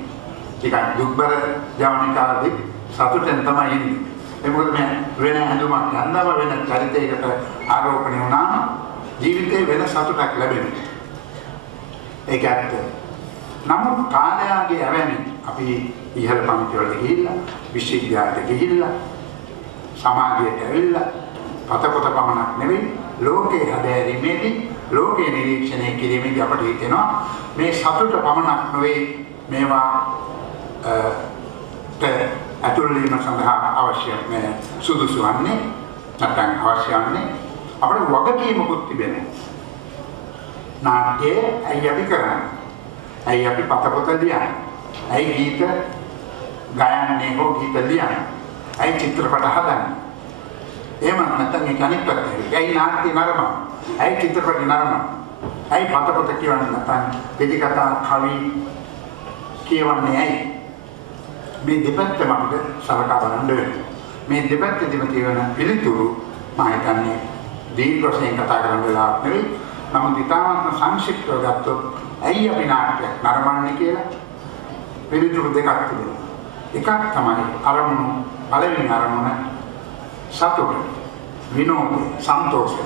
ටිකක් දුක්බර ජවනිකාදී සතුටෙන් තමයි ඉන්නේ. ඒ මොකද මේ වෙන හැඳුමක් ගන්නව වෙන චරිතයකට ආරෝපණය වුණාම ජීවිතේ වෙන සතුටක් ලැබෙනවා. ඒක ඇත්ත. නමුත් කාලයාගේ ඇවැනි අපි ඉහළ පන්ති වලට ගිහිල්ලා විශ්වවිද්‍යාලයට ගිහිල්ලා සමාජයට ඇවිල්ලා පතපොත පමණක් නෙවෙයි ලෝකේ හැදෑරීමේදී ලෝකේ නිරීක්ෂණය කිරීමේදී අපට හිතෙනවා මේ සතුට පමණක් නෙවෙයි මේවා ඇතුළු වීම සඳහා අවශ්‍ය මේ සුදුසු වන්නේ නැත්නම් අවශ්‍ය වන්නේ අපේ වගකීමකුත් තිබෙනවා. නාට්‍ය ඇයි අපි කරන්නේ? ඇයි අපි පතපොත ලියන්නේ? ඇයි ගීත ගයන්නේ හෝ ගීත ලියන්නේ? ඇයි චිත්‍රපට හදන්නේ? එහෙම නැත්නම් ඒ කෙනෙක් පැත්තේ. ඇයි නාට්‍ය නරඹන්නේ? ඇයි චිත්‍රපට නරඹන්නේ? ඇයි පතපොත කියවන්නේ නැත්නම් පිටිකතා කවි කියවන්නේ ඇයි? මේ දෙපැත්තම අපිට සලකා බලන්න වෙනවා. මේ දෙපැත්තෙදිම තියෙන පිළිතුරු මම හිතන්නේ දීර්ඝ වශයෙන් කතා කරන්න වෙලාවක් නෙවෙයි. නමුත් ඉතාමත්ම සංක්ෂිප්තව ගත්තොත් ඇයි අපි නාට්‍යයක් නරඹන්නේ කියලා පිළිතුරු දෙකක් තිබෙනවා. එකක් තමයි අරමුණු පළවෙනි අරමුණ සතුට, විනෝදය, සන්තෝෂය.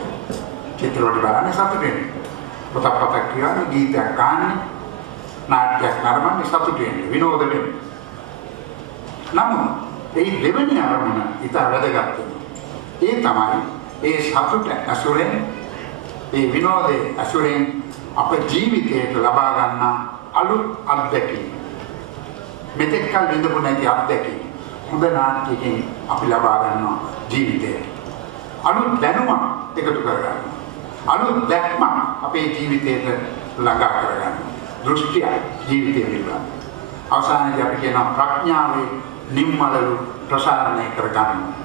චිත්‍රපට බලන්නේ සතුටෙන්. පොතක් කියවන්නේ ගීතයක් ගාන්නේ නාට්‍යයක් නරඹන්නේ සතුටෙන් විනෝද වෙන්නේ. නමුත් ඒ දෙවෙනි අරමුණ ඉතා වැදගත් වෙනවා. ඒ තමයි ඒ සතුට අසුරෙන් ඒ විනෝදයේ අසුරෙන් අප ජීවිතයට ලබා ගන්න අලුත් අත්දැකීම්. මෙතෙක් කල විඳපු නැති අත්දැකීම්. හොඳ නාට්‍යකින් අපි ලබා ගන්නවා ජීවිතේ. අලුත් දැනුමක් එකතු කරගන්න. අලුත් දැක්මක් අපේ ජීවිතයට ළඟා කරගන්න. දෘෂ්ටිය ජීවිතේ පිළිබඳ. අවසානයේදී අපි කියන ප්‍රඥාවේ නිම්මලු ප්‍රසාරණය කරගන්න.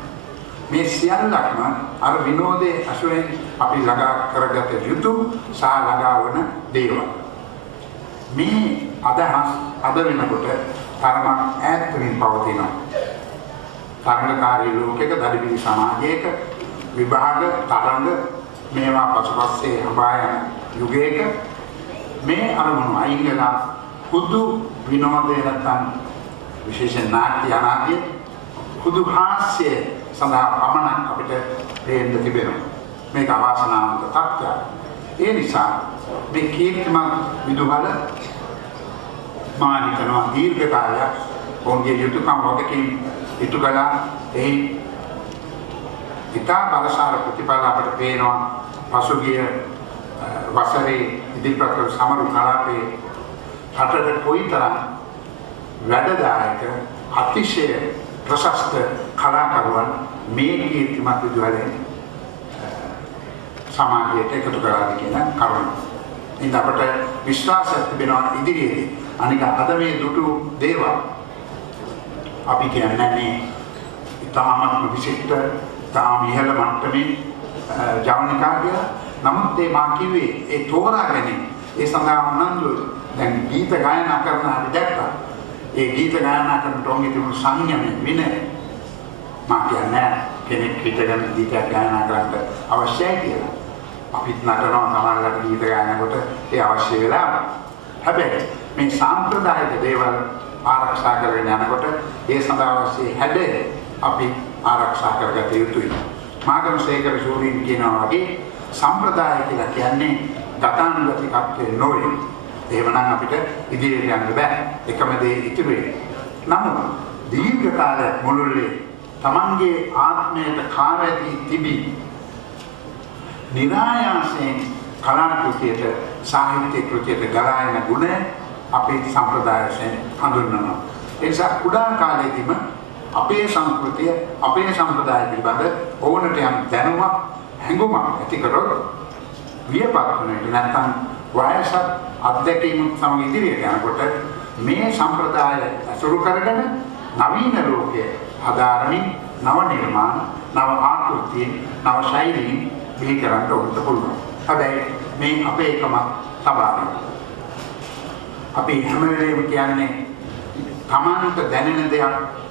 මේ සියල්ලක්ම අර විනෝදයේ අසුරෙන් අපි ළඟා කරගත යුතු සහ ළඟා වන දේවල්. මේ අදහස් අද වෙනකොට තරමක් ඈත් වෙමින් පවතිනවා. තරඟකාරී ලෝකයක දඩිපිලි සමාජයක විභාග තරඟ මේවා පසුපස්සේ හඹා යන යුගයක මේ අරමුණු අයින් වෙලා හුදු විනෝදය නැත්නම් විශේෂ නාට්‍ය අනාදී හුදු හාස්‍ය සඳහා පමණක් අපිට දෙන්න තිබෙනවා. මේක අවාසනාවන්ත තත්ත්වයක්. ඒ නිසා මේ කීර්තිමත් විදුහල මා හිතනවා දීර්ඝ කාලයක් ඔවුන්ගේ යුතුයකම් වගකීම් ඉටු කළා. එහි ඉතා බලසාර ප්‍රතිඵල අපට පේනවා. පසුගිය වසරේ ඉදිරිපත් කළ සමරු කලාපයේ රටට කොයිතරම් වැඩදායක අතිශය ප්‍රශස්ත කලාකරුවන් මේ කීර්තිමත් විදුහලෙන් සමාජයට එකතු කරලා කියන කරුණ. ඉතින් අපට විශ්වාසයක් තිබෙනවා ඉදිරියේදී අනික අද මේ දුටු දේවල් අපි කියන්නේ මේ ඉතාමත්ම විශිෂ්ට තාම ඉහළ මට්ටමේ ජවනිකා කියලා. නමුත් ඒ මා කිව්වේ ඒ තෝරාගෙන ඒ සඳහා උනන්දු දැන් ගීත ගායනා කරන අපි දැක්කා. ඒ ගීත ගායනා කරන තොංගේ තිබුණු සංයමය විනය මා කියන්නේ කෙනෙක් හිතගෙන ගීත ගායනා කරන්න අවශ්‍යයි කියලා. අපිත් නටනවා සමහරවිට ගීත ගායනකොට ඒ අවශ්‍ය වෙලාව. හැබැයි මේ සාම්ප්‍රදායික දේවල් ආරක්ෂා කරගෙන යනකොට ඒ සඳහා අවශ්‍ය හැඩය අපි ආරක්ෂා කරගත යුතුයි. මාගමසේකර ශූරීන් කියනවා වගේ සම්ප්‍රදාය කියලා කියන්නේ ගතානුගතිකත්වයේ නොවේ. එහෙමනම් අපිට ඉදිරියට යන්න බෑ. එකම දේ ඉතුරුයි. නමුත් දීර්ඝ කාලයක් මුළුල්ලේ තමන්ගේ ආත්මයට කාවැදී තිබී නිරායාසයෙන් කලා කෘතියට සාහිත්‍ය කෘතියට ගලායන ගුණය අපේ සම්ප්‍රදායයෙන් හඳුන්වනවා. ඒ නිසා කුඩා කාලයේදීම අපේ සංස්කෘතිය අපේ සම්ප්‍රදාය පිළිබඳ ඕනට යම් දැනුමක් හැඟුමක් ඇති කරොත් වියපත්තුනට නැත්නම් වයසත් අත්දැකීම් සමග ඉදිරියට යනකොට මේ සම්ප්‍රදාය අසුරු කරගෙන නවීන ලෝකයේ හදාරමින් නව නිර්මාණ නව ආකෘතිය නව ශෛලීන් බිහි කරන්න උත් පුළුවන්. හැබැයි මේ අපේ එකම සබාවයි. අපි හැම වෙලේම කියන්නේ තමන්ට දැනෙන දෙයක්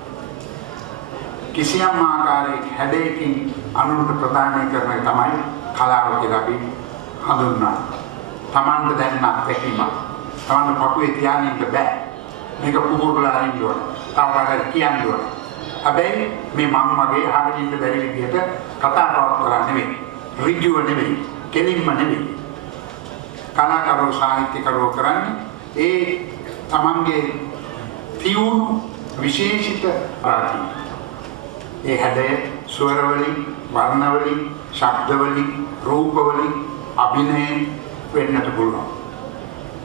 කිසියම් ආකාරයක හැඩයකින් අනුන්ට ප්‍රදානය කරන තමයි කලාව කියලා අපි හඳුන්වනවා. තමන්ට දැනෙන අත්දැකීම තමන්ට පපුවේ තියාගෙන ඉන්න බෑ. මේක කුඹුරලා ඉන්න ඕන. තවකට කියන්න ඕන. හැබැයි මේ මම වගේ අහගෙන ඉන්න බැරි විදිහට කතා කරලා නෙමෙයි. ඍජුව නෙමෙයි. කෙලින්ම නෙමෙයි. කලාකරුවෝ සාහිත්‍යකරුවෝ කරන්නේ ඒ තමන්ගේ තියුණු විශේෂිත ආකාරය. ඒ හැඩය ස්වර වලින්, වර්ණ වලින්, ශබ්ද වලින්, රූප වලින් අභිනයෙන් වෙන්නට පුළුවන්.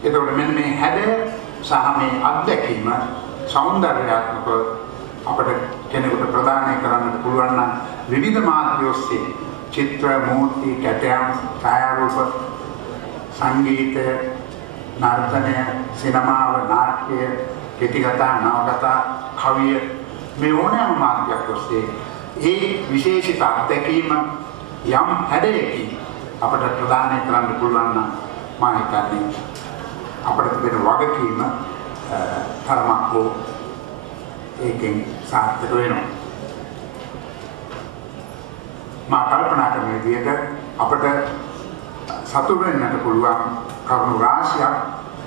ඒතකොට මෙන්න මේ හැඩය සහ මේ අත්දැකීම සෞන්දර්යාත්මක අපට කෙනෙකුට ප්‍රදානය කරන්නට පුළුවන් නම් විවිධ මාධ්‍ය ඔස්සේ චිත්‍ර, මූර්ති, කැටයම්, ඡායාරූප, සංගීත, නර්තනය, සිනමාව, නාට්‍ය, කෙටිකතා, නවකතා, කවිය මේ ඕනෑම මාධ්‍යයක් ඔස්සේ ඒ විශේෂිත අත්දැකීම යම් හැඩයකින් අපට ප්‍රදානය කරන්න පුළුවන් නම් මම හිතන්නේ අපට තිබෙන වගකීම තරමක් හෝ ඒකෙන් සාර්ථක වෙනවා. මා කල්පනා කරන විදිහට අපට සතුටු වෙන්නට පුළුවන් කරුණු රාශියක්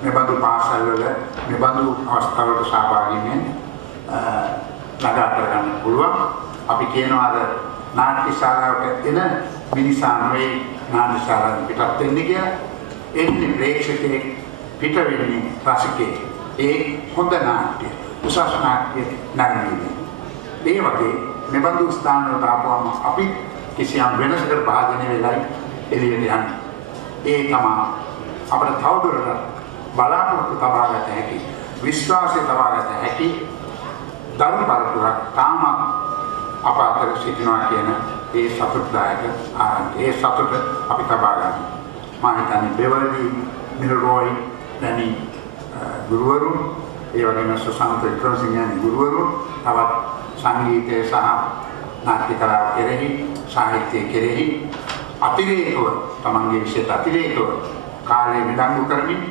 මෙබඳු පාසල්වල මෙබඳු අවස්ථාවලට සහභාගී වෙන්න ළඟා කරගන්න පුළුවන්. අපි කියනවා අර නාට්‍ය ශාලාවට එන මිනිසා නෙවෙයි නාට්‍ය ශාලාවට පිටත් වෙන්නේ කියලා. එන්නේ ප්‍රේක්ෂකයෙක්, පිට වෙන්නේ රසිකයෙක්. ඒ හොඳ නාට්‍ය, උසස් නාට්‍ය නරඹන්නේ. ඒ වගේ මෙබඳු ස්ථාන වලට ආපුවම අපි කිසියම් වෙනසකට භාජනය වෙලයි එළියට යන්නේ. ඒ තමයි අපිට තවදුරටත් බලාපොරොත්තු තබාගත හැකි, විශ්වාසය තබාගත හැකි දරුණු පරපුරක් තාම අප අතර සිටිනවා කියන ඒ සතුටුදායක ආරම්භය. ඒ සතුට අපි තබා ගන්න. මම හිතන්නේ බෙවලි මිලරෝයි දැනි ගුරුවරු, ඒ වගේම සුසාන්ත වික්‍රමසිංහයන් ගුරුවරු තවත් සංගීතය සහ නාට්‍ය කලාව කෙරෙහි, සාහිත්‍ය කෙරෙහි අතිරේකව තමන්ගේ විශේෂ අතිරේකව කාලය විඩංගු කරමින්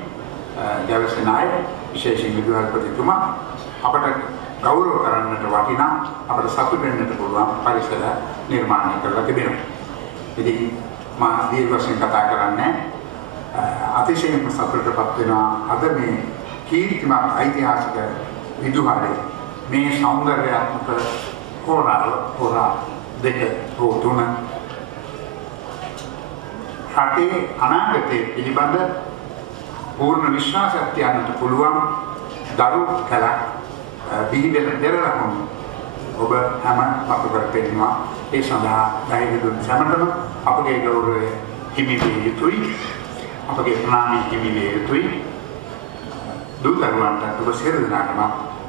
ජවසන අය විශේෂයෙන් විදුහල්පතිතුමා අපට ගෞරව කරන්නට වටිනා අපට සතුටු වෙන්නට පුළුවන් පරිසර නිර්මාණය කරලා තිබෙනවා. ඉතින් මා දීර්ඝ වශයෙන් කතා කරන්නේ අතිශයින්ම සතුටටපත් වෙනවා අද මේ කීර්තිමත් ඓතිහාසික විදුහලේ මේ සෞන්දර්යාත්මක හෝරා දෙක හෝ තුන රටේ අනාගතයේ පිළිබඳ පූර්ණ විශ්වාසයක් තියන්නට පුළුවන් දරු කලක් බිහිවෙන පෙරලකුණු ඔබ හැම මතු කර පෙන්නනවා. ඒ සඳහා ධෛර්ය දුන් සැමටම අපගේ ගෞරවය හිමි විය යුතුයි. අපගේ ප්‍රණාමය හිමි විය යුතුයි. දුරුදරුවන්ට ඔබ සියලු දෙනාටම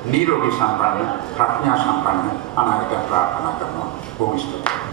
නිරෝගී සම්පන්න ප්‍රඥා සම්පන්න අනාගතයක් ප්‍රාර්ථනා කරනවා. බොහොම ස්තුතියි.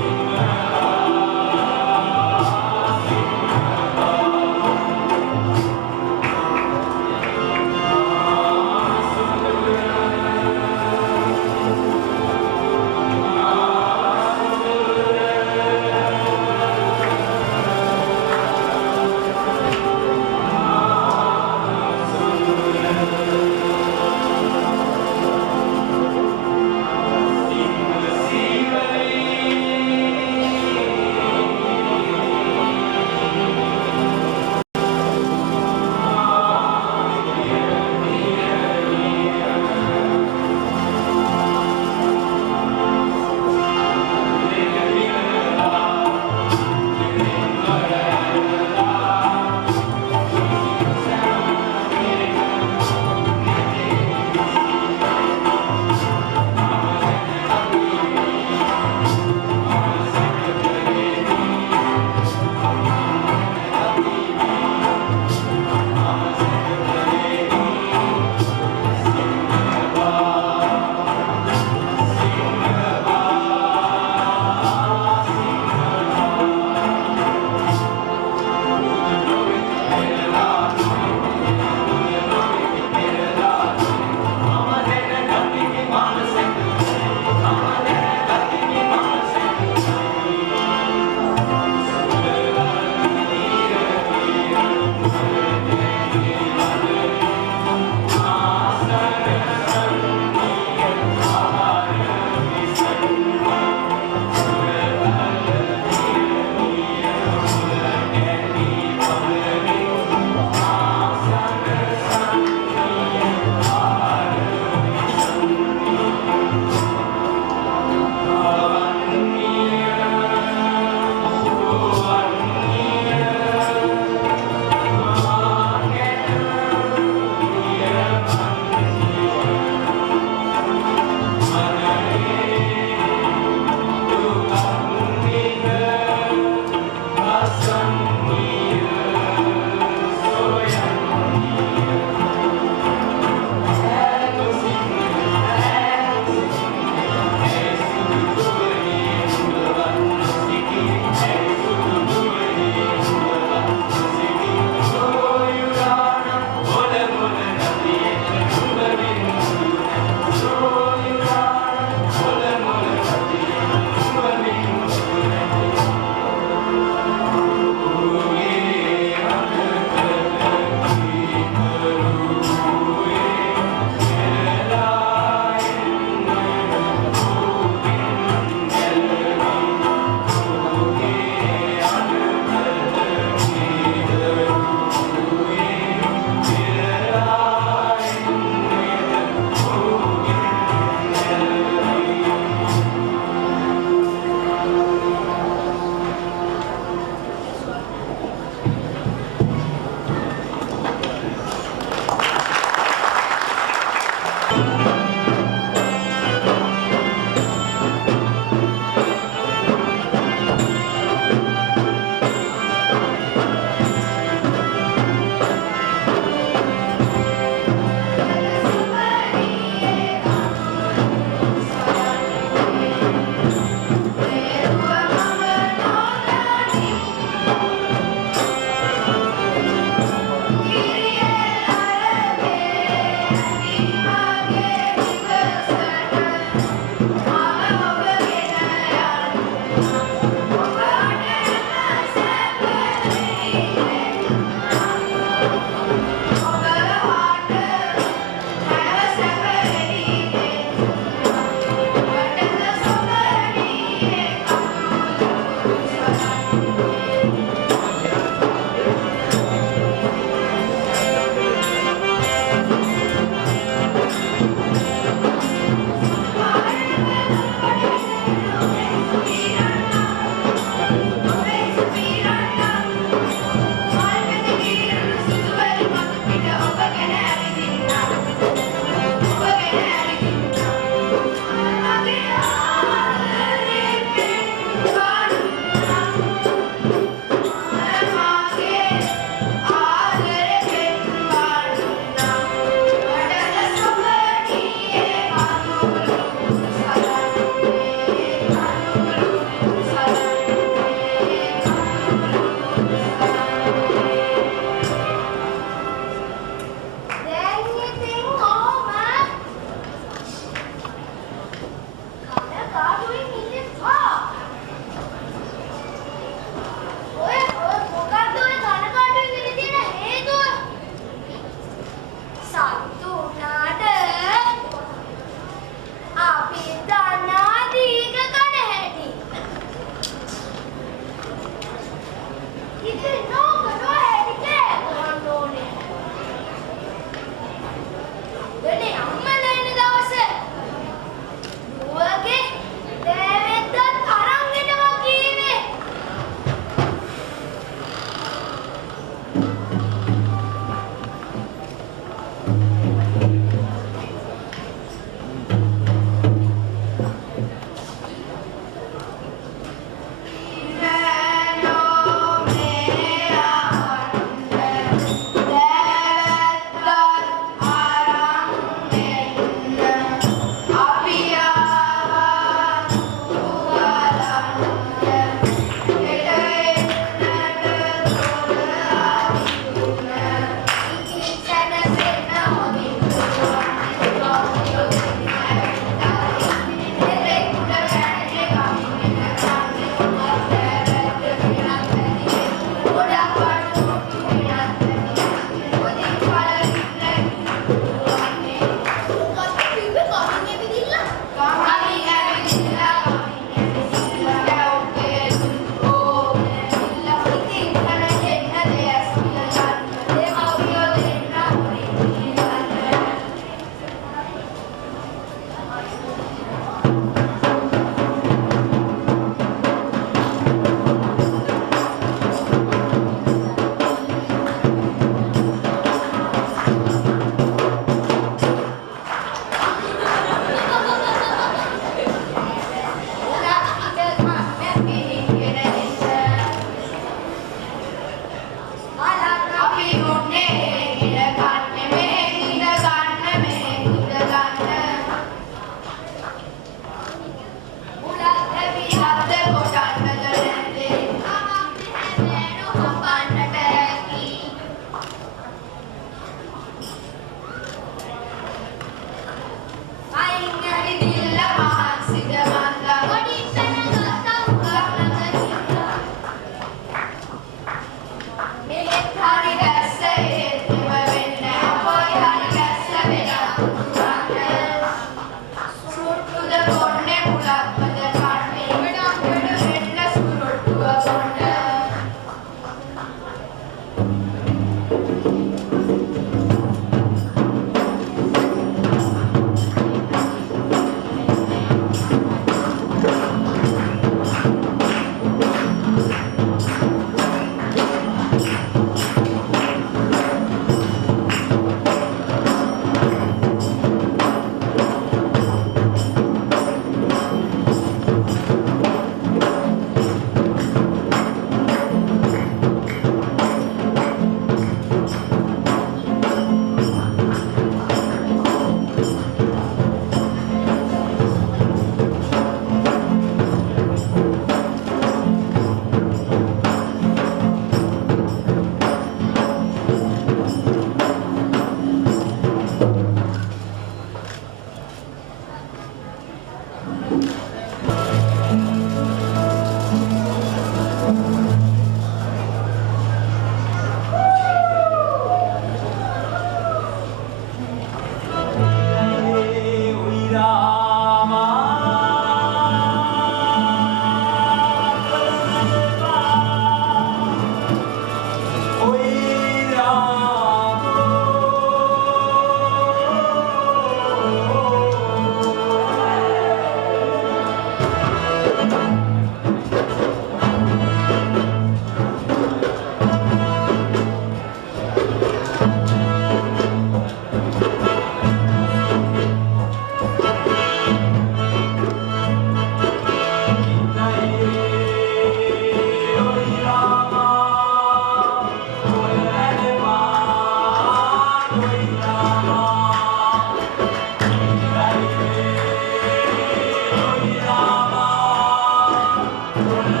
Thank you.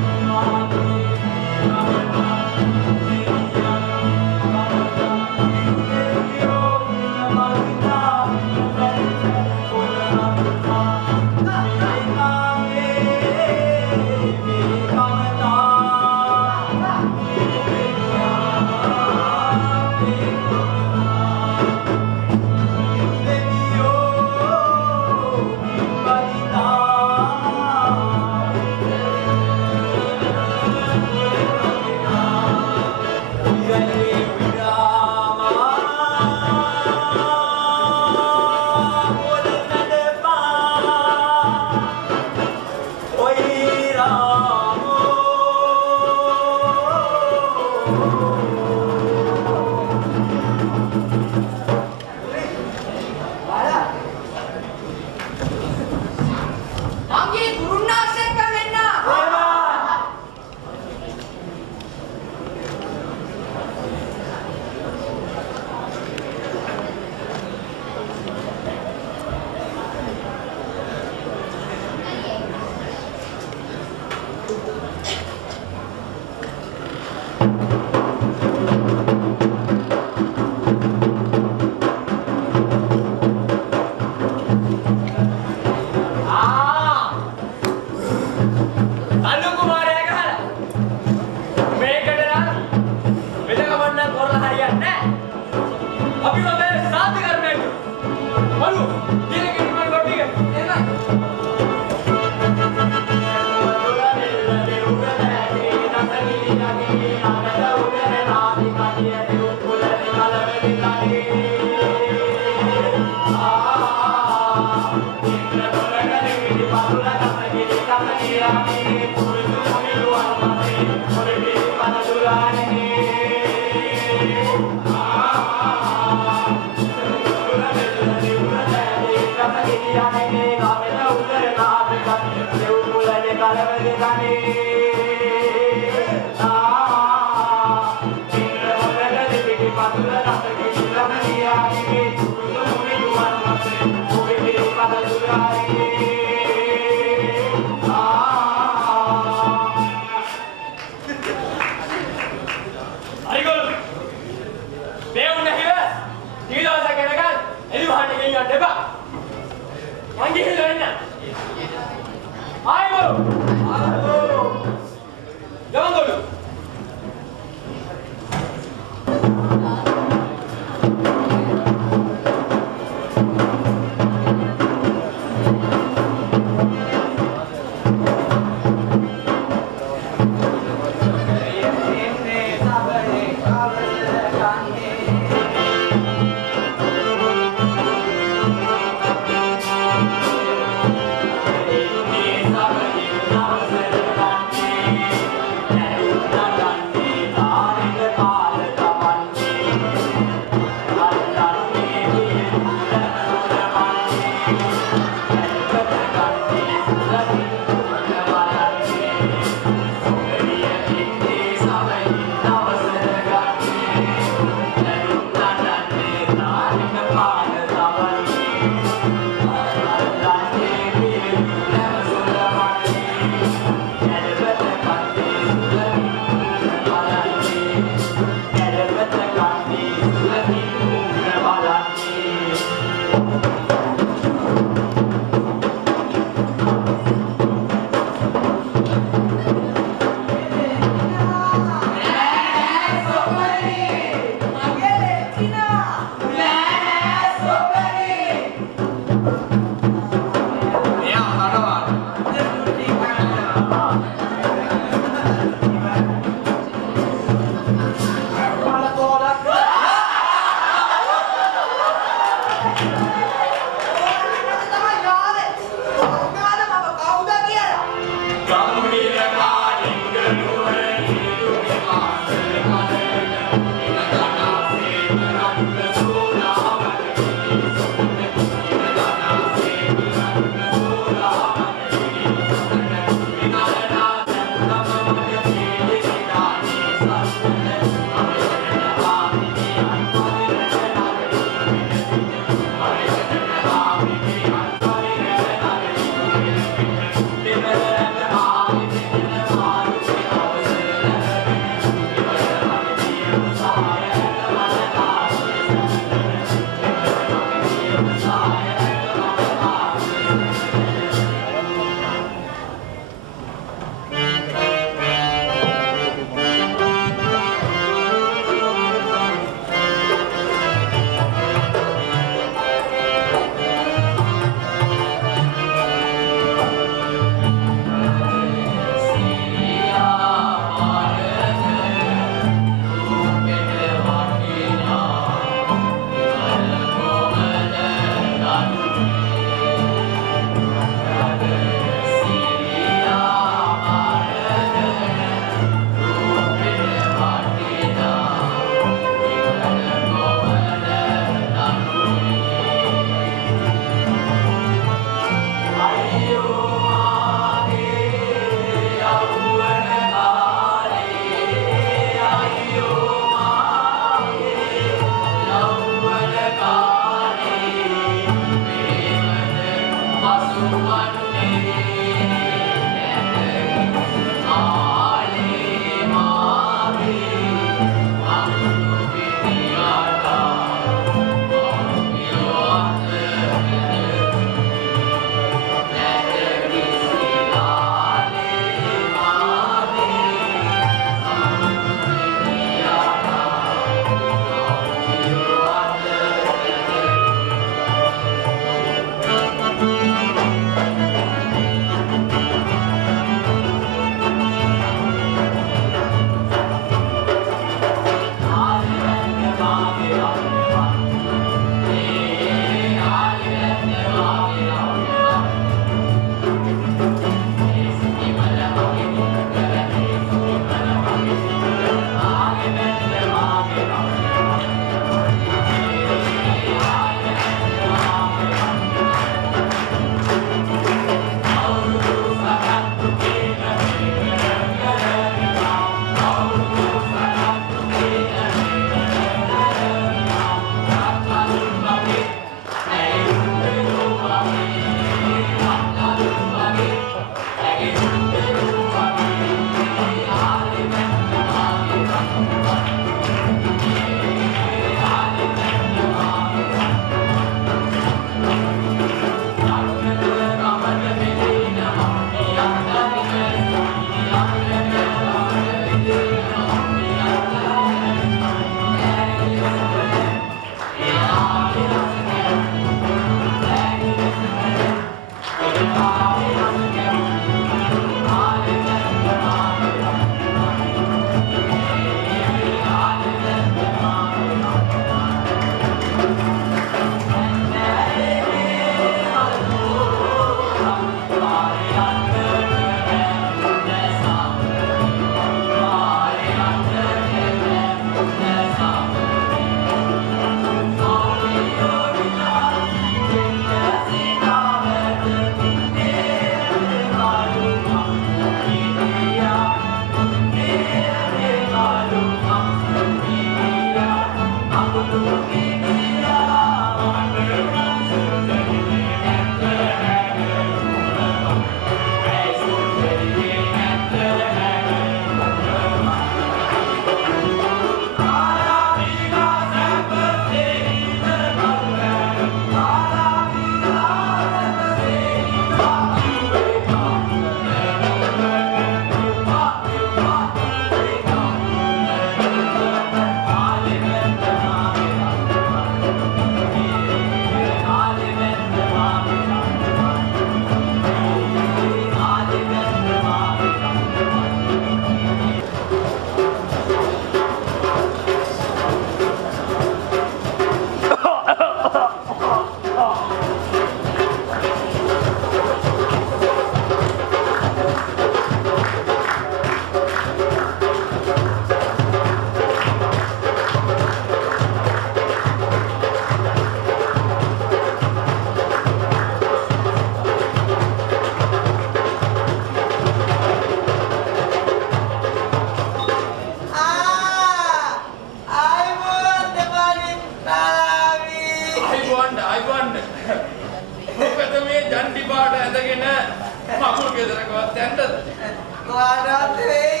කොහාටවත් වෙයි.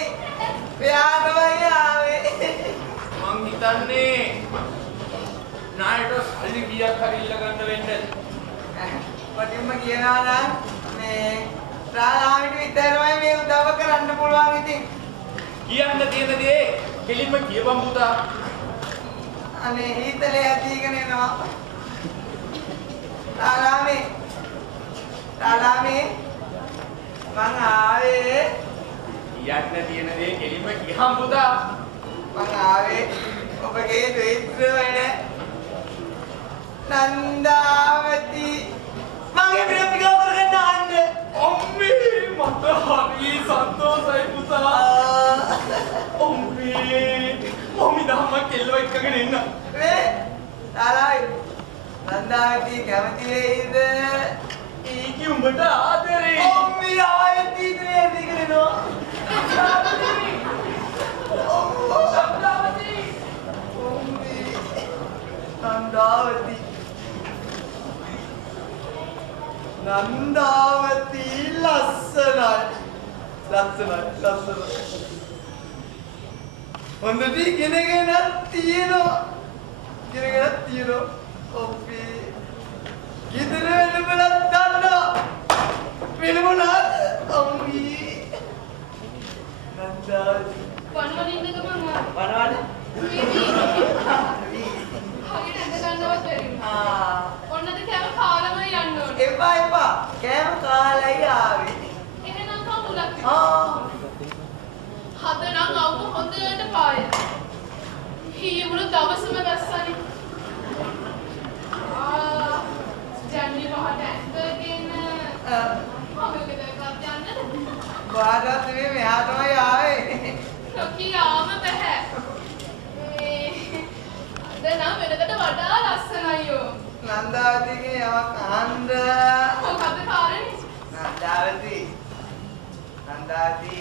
මෙයාටමයි ආවේ. මං හිතන්නේ නායට සල්ලි කීයක් හරි ඉල්ල ගන්න වෙන්නේ. වටින්ම කියනවා නම් මේ රාලාමිට විතරමයි මේ උදව් කරන්න පුළුවන් ඉතින්. කියන්න තියෙන දේ කෙලින්ම කියපම් පුතා. අනේ හිතලේ ඇදීගෙන එනවා. රාලාමි මං ආවේ. කියන්න තියෙන දේ කෙලින්ම කියහම් පුතා. මං ආවේ ඔබගේ දෛත්‍ය වෙන නන්දාවති මගේ ප්‍රේමිකාව කරගන්න ආන්න. අම්මේ මට හරි සන්තෝෂයි පුතා. අම්මේ මම දහම කෙල්ලෝ එක්කගෙන එන්න. මේ තාලායි නන්දාවති කැමති වෙයිද? ඒකි උඹට ආදරේ. අම්මේ ආයෙත් ඉතින් ඇදීගෙන එනවා. නන්දාවති ලස්සනයි. හොඳට ඉගෙනගෙන තියෙනවා. ඔප්පේ. ගෙදර වෙලබලක් ගන්නවා. වෙලබුණාද? අම්මී. නන්දාවති. වනවලින්ද ගමන් වනවල? ඔන්නද කෑම කාලම යන්න ඕනේ. එපා. කෑම කාලයි ආවේ. එහෙනම් කවුලක්? හද නම් අවුව හොඳට පාය. හීය මුළු දවසම වැස්සනේ. ජන්ලි මහට ඇත්තගෙන මමකට එකක් යන්නද? වාඩත් මේ මෙහාටමයි ආවේ. නොකියාම බෑ. අද නම් වෙනකට වඩා ලස්සනයියෝ. නන්දාවතිගේ යමක් අහන්න. මොකද කාරණේ? නන්දාවති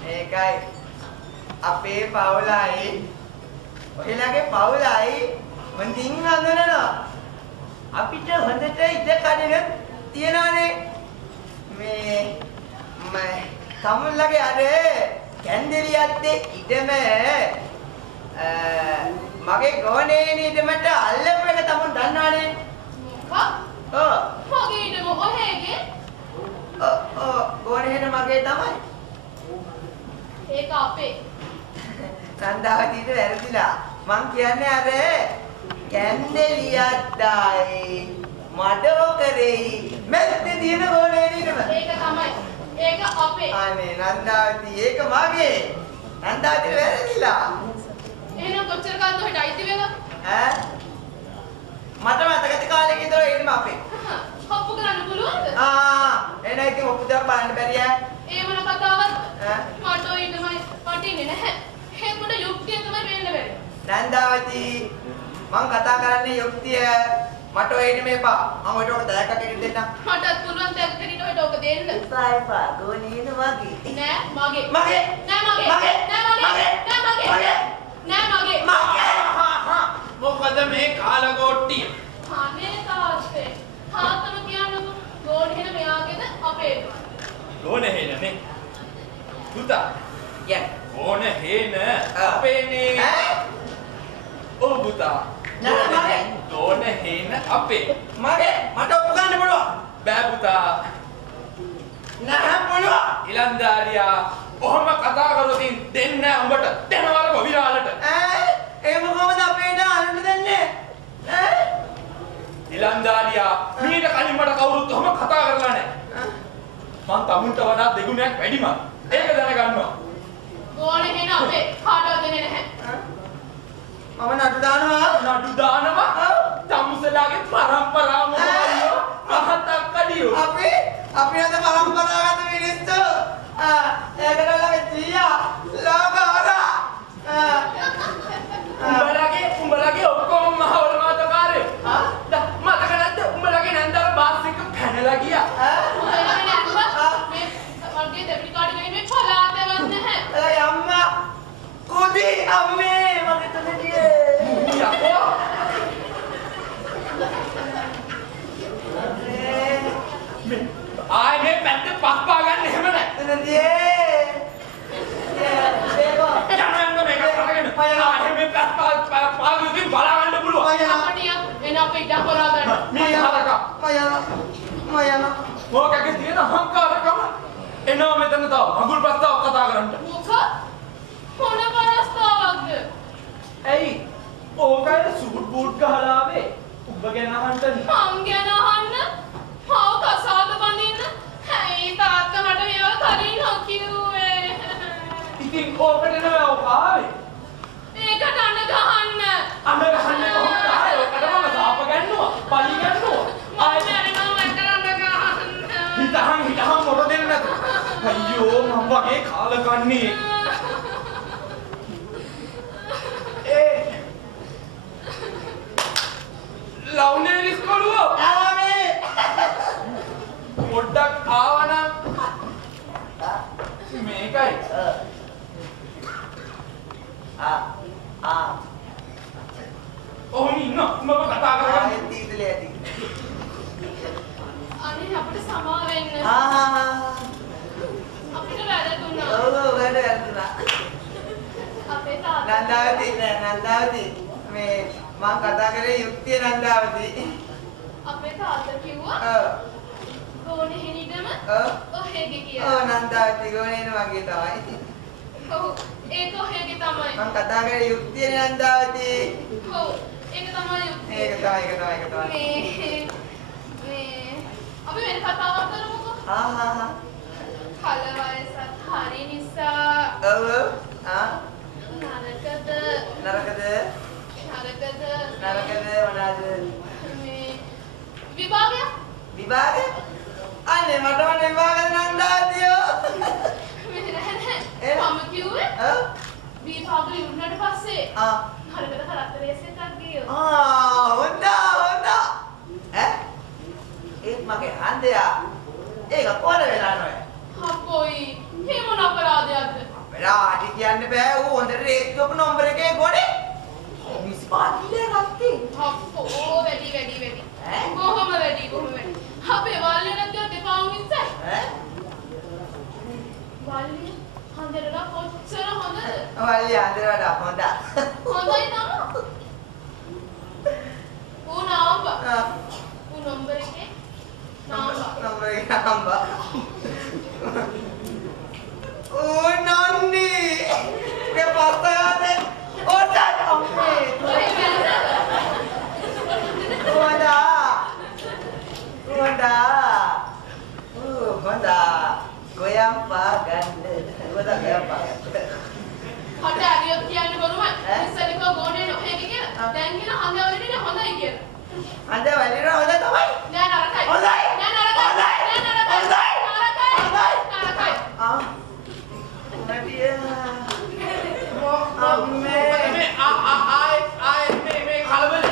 මේකයි අපේ පවුලයි ඔයලාගේ පවුලයි මන්දින් හඳුනනවා. අපිට හොඳට ඉඩ කඩන තියනවානේ. මේ තමුල්ලගේ අර කැන්දෙලියද්දේ ඉඩම මගේ ගෝණේනේ ඉඩමට අල්ලපු එක තමුන් දන්නවනේ. මොකක්? මගේ ඉඩම ඔහේගේ? ගෝණේන මගේ තමයි. ඒක අපේ. නන්දාවතිට වැරදිලා. මං කියන්නේ අර කැන්දෙලියද්දායි මඩෝ කරේ මැත්තේ තියෙන ගෝණේනේ ඉඩම. ඒක තමයි. ඒක අපේ. අනේ නන්දාවති ඒක මගේ. නන්දාවතිට වැරදිලා. එහෙනම් කොච්චර කාලද ඔහෙට අයිති වෙලා? මට මතකද කාලෙක ඉඳලා එන්නම අපේ. හොප්පු කරන්න පුළුවන්ද? එන ඉතින් ඔප්පු දාලා බලන්න බැරිය. ඒ මොන කතාවක්ද? මට ඔය ඉන්නමයි වටින්නේ නැහැ. හේමුට යුක්තිය තමයි වෙන්න බැරි. නන්දාවති මං කතා කරන්නේ යුක්තිය. මට ඔය ඉන්න මේපා. මම ඔයට ඔක දැයක්ක කෙනෙක් දෙන්න. මටත් පුළුවන් දැක්ක කෙනෙක් ඔයට ඔක දෙන්න. එපා. ගෝණීන වගේ. නෑ මගේ. මගේ. නෑ මගේ. මගේ. නෑ මගේ. නෑ මගේ. නෑ මගේ. මොකද මේ කාලගෝට්ටිය? අනේ තාත්තේ. තාත්තම කියන්නකො. ගෝණින මෙයාගේද අපේද? ගෝණහේනනේ. පුතා. යා. ගෝණහේන අපේනේ. ඔව් පුතා. නෑ මගේ. ගෝණහේන අපේ. මගේ. මට ඔප්පු ගන්න පුළුවන්. බෑ පුතා. නෑ පුළුවන්. ඉලන්දාරියා ඔහොම කතා කරොතින් දෙන්නේ නැහැ උඹට. දෙනවලම විරාලට. ඒක කොහොමද අපේට අහන්න දෙන්නේ? ඉලන්දාරියා මීට කලින් මට කවුරුත් ඔහොම කතා කරලා නැහැ. මං තමුන්ට වඩා දෙගුණයක් වැඩිම. ඒක දැනගන්නවා. ගෝණින අපේ. කාටවත් දෙන්නේ නැහැ. මම නඩු දානවා. නඩු දානවා. තමුසලාගේ පරම්පරාව මොකක්ද? මහතක් කඩියෝ. අපි අද පරම්පරාගත මිනිස්සු. ඒකටලගේ ජීයා ලෝකවරා. උඹලගේ ඔක්කොම මහවල මාතකාරයෝ. මතක නැද්ද උඹලගේ නන්දර බාස් එක පැනලා ගියා. ඔයාලා නෑන්වා මේ වගේ දෙවිලි කාඩ් එකේ මේ පලාතවත් නැහැ. ඒ අම්මා කුඩි අම්මේ මගේ තනතියේ. යකෝ. ආයි මේ පැත්තේ පස්පා ගන්න එහෙම ඉඩම් කරා ගන්න. මේ හරකා මයන මොකක්ද තියෙන අහංකාරකම එනවා මෙතන තව අඟුල් ප්‍රස්තාවක් කතා කරන්න. මොකක්? මොන පරස්තාවක්ද? ඇයි ඕකයි සූට් බූට් ගහලා ආවේ උඹ ගැන අහන්නනේ. මං ගැන අහන්න? ආව කසාද බඳින්න? ඇයි තාත්තා මට මේවා කලින් නොකියුවේ? ඉතින් ඕකට නෙවෙයි ඔක ආවේ. ඒකට අඬ ගහන්න. අඬ ගහන්නේ කොහොමද? ආයේ ඔකට මම සාප ගන්නවා පලි ගන්නවා. මම මැරෙනවා මට අඬ ගහන්න. හිතහන් මොර දෙන්න නැතු. අයියෝ මම වගේ කාලකන්නේ. ලව්නේ ඉස්කෝලුව ආවේ පොඩ්ඩක් ආවනම් මේකයි ඔහොම ඉන්න මම කතා කරගන්න තීතලේ ඇති අනේ අපිට සමා වෙන්න. අපිට වැරදුනා. ඔව් වැඩ වැරදුනා අපේ තාත්තා නන්දාවති මේ මම කතා කරේ යුක්තිය නන්දාවති අපේ තාත්තා කිව්වා ගෝනේ හිනිටම ඔහෙගේ කියලා. ඔව් නන්දාවති ගෝනේන වගේ තමයි. ඔව් ඒක ඔහෙගේ තමයි. මම කතා කරේ යුක්තිය නන්දාවති. ඔව් ඒක තමයි යුක්තිය. ඒක තමයි. මේ අපි වෙන කතාවක් කරමුකෝ. කල වයසත් හරි නිසා. ඔව් නරකද මොනවාද? මේ විභාගය අනේ මට විභාගද නන්දාවතියෝ. මේ නැහැ මම කිව්වේ විභාග ඉවරනට පස්සේ නරකද කරත්තරේ එකක් ගියෝ. හොඳ ඒත් මගේ හන්දයා ඒක කොර වෙලා නෝ. අපෝයි මේ මොන අපරාධයක්ද? වෙලාටි කියන්න බෑ ඌ හොඳට රේස් කරපු නම්බර එකේ ගොඩේ. මිස් පාටිලේ ගත්තේ. අපෝ වැඩි. කොහොම වැඩි. අපේ වල්ලිය නැත්නම් දෙපා උන්සයි. වල්ලිය හන්දරලා කොච්චර හොඳද? වල්ලිය හන්දර වඩා හොඳයි. හොඳයි නම. ඌ නාම්බා. ඌ නම්බර එකේ නම්බර එකේ නාම්බා. Oh Nandi, क्या पता याद है? Oh Dad, अम्मी, Gonda, goyang pagande, goda goyang pagande. හට අරියොත් කියන්නේ බොරුමයි. ඉස්සෙල්ලා කෝ ගෝනේ නොහෙගේ කියලා. දැන් කියන හඳ වලිනේ හොඳයි කියලා. හඳ වලින හොඳ තමයි. නෑ නරකයි. හොඳයි. නෑ නරකයි. Nadia. Amme. මේ කලබල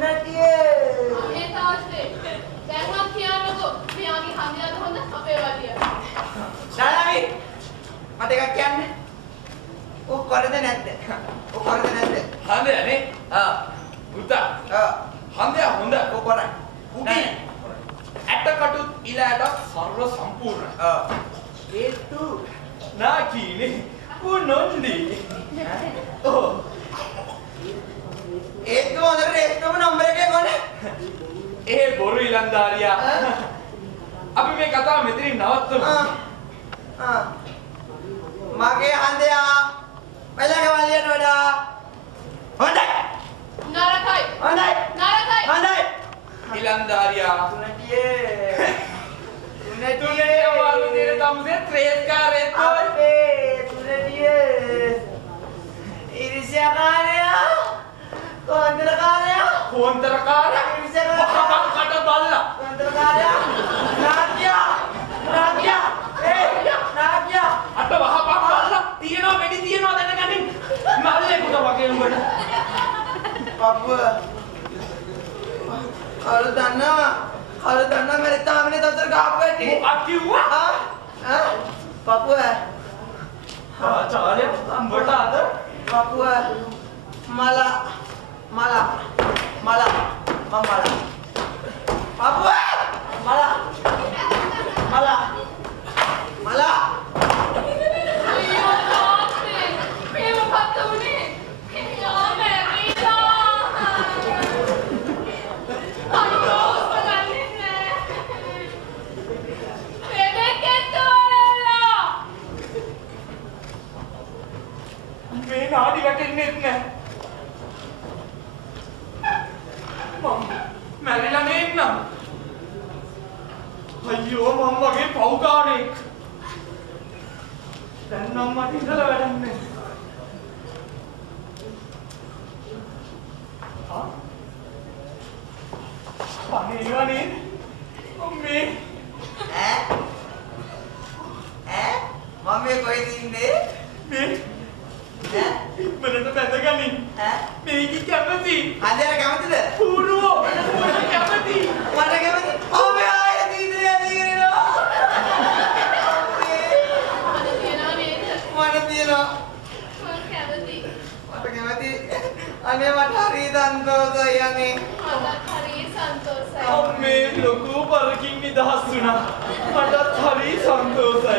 Nadia. ඒ තාත්තේ. දැන්වත් කියන්නකෝ. මෙයාගේ හඳයද හොඳ අපේ වලිය. ශාලාවි. මට එකක් කියන්න. ඔක් කරද නැද්ද? හන්දයනේ පුතා හන්දය හොඳ ඔක් කරයි. උගේ ඇටකටුත් ඉලෑටත් සර්ව සම්පූර්ණ. ඒතු නාකීනේ උනොන්දි. ඒතු හොඳට රේස් කරපු නම්බර එකේ ගොනේ. ඒ බොරු ඉලන්දාරියා. අපි මේ කතාව මෙතනින් නවත්තමු. මගේ හන්දයා මලගේ වලියට වඩා හොඳයි. නරකයි. ඉලන්දාරියා. තුනේ අමාරු දින තමුසේ ට්‍රේස් කාරේ තෝයි. ඉරිසියාකාරයා කොන්දරකාරයා බහබන් කට බල්ලා. කොන්දරකාරයා නාග්‍යා අට වහපන් බල්ලා. තියනවා වෙඩි තියනවා දැනගනින්. මල්ලෙකුට වගේ උඹට. පපුව කරු දන්නා මම තාමනේ දොස්තර ගාපු කට්ටිය. මොකක් කිව්වා? පපුව ආචාර්ය උඹට අද පපුව මල පපුව මල අයියෝ තාත්තේ. මේ මොකක්ද උනේ? එයා මැරිලා. මේ නාඩි වැටෙන්නෙත් නැහැ. මම මැරිලා නේන්නම්. අයියෝ මම වගේ පව්කාරයෙක්. දැන් නම් මට ඉඳලා වැඩක් නැහැ. පණේවනේ අම්මේ මම මේ කොහෙද ඉන්නේ? මේ ඉක්මනට බැඳගනින්. මේක කැමති. හන්දේට කැමතිද? පුරුවෝ මට කැමති. මට කැමති. ඔබේ ආයෙත් ඉඳලා දිගිනවා. මට තියනවා නේද? මට තියෙනවා. මම කැමති. මට කැමති. අනේ මට හරි සන්තෝෂයි අනේ. මටත් හරි සන්තෝෂයි. අම්මේ ලොකු බරකින් නිදහස් වුණා. මටත් හරි සන්තෝෂයි.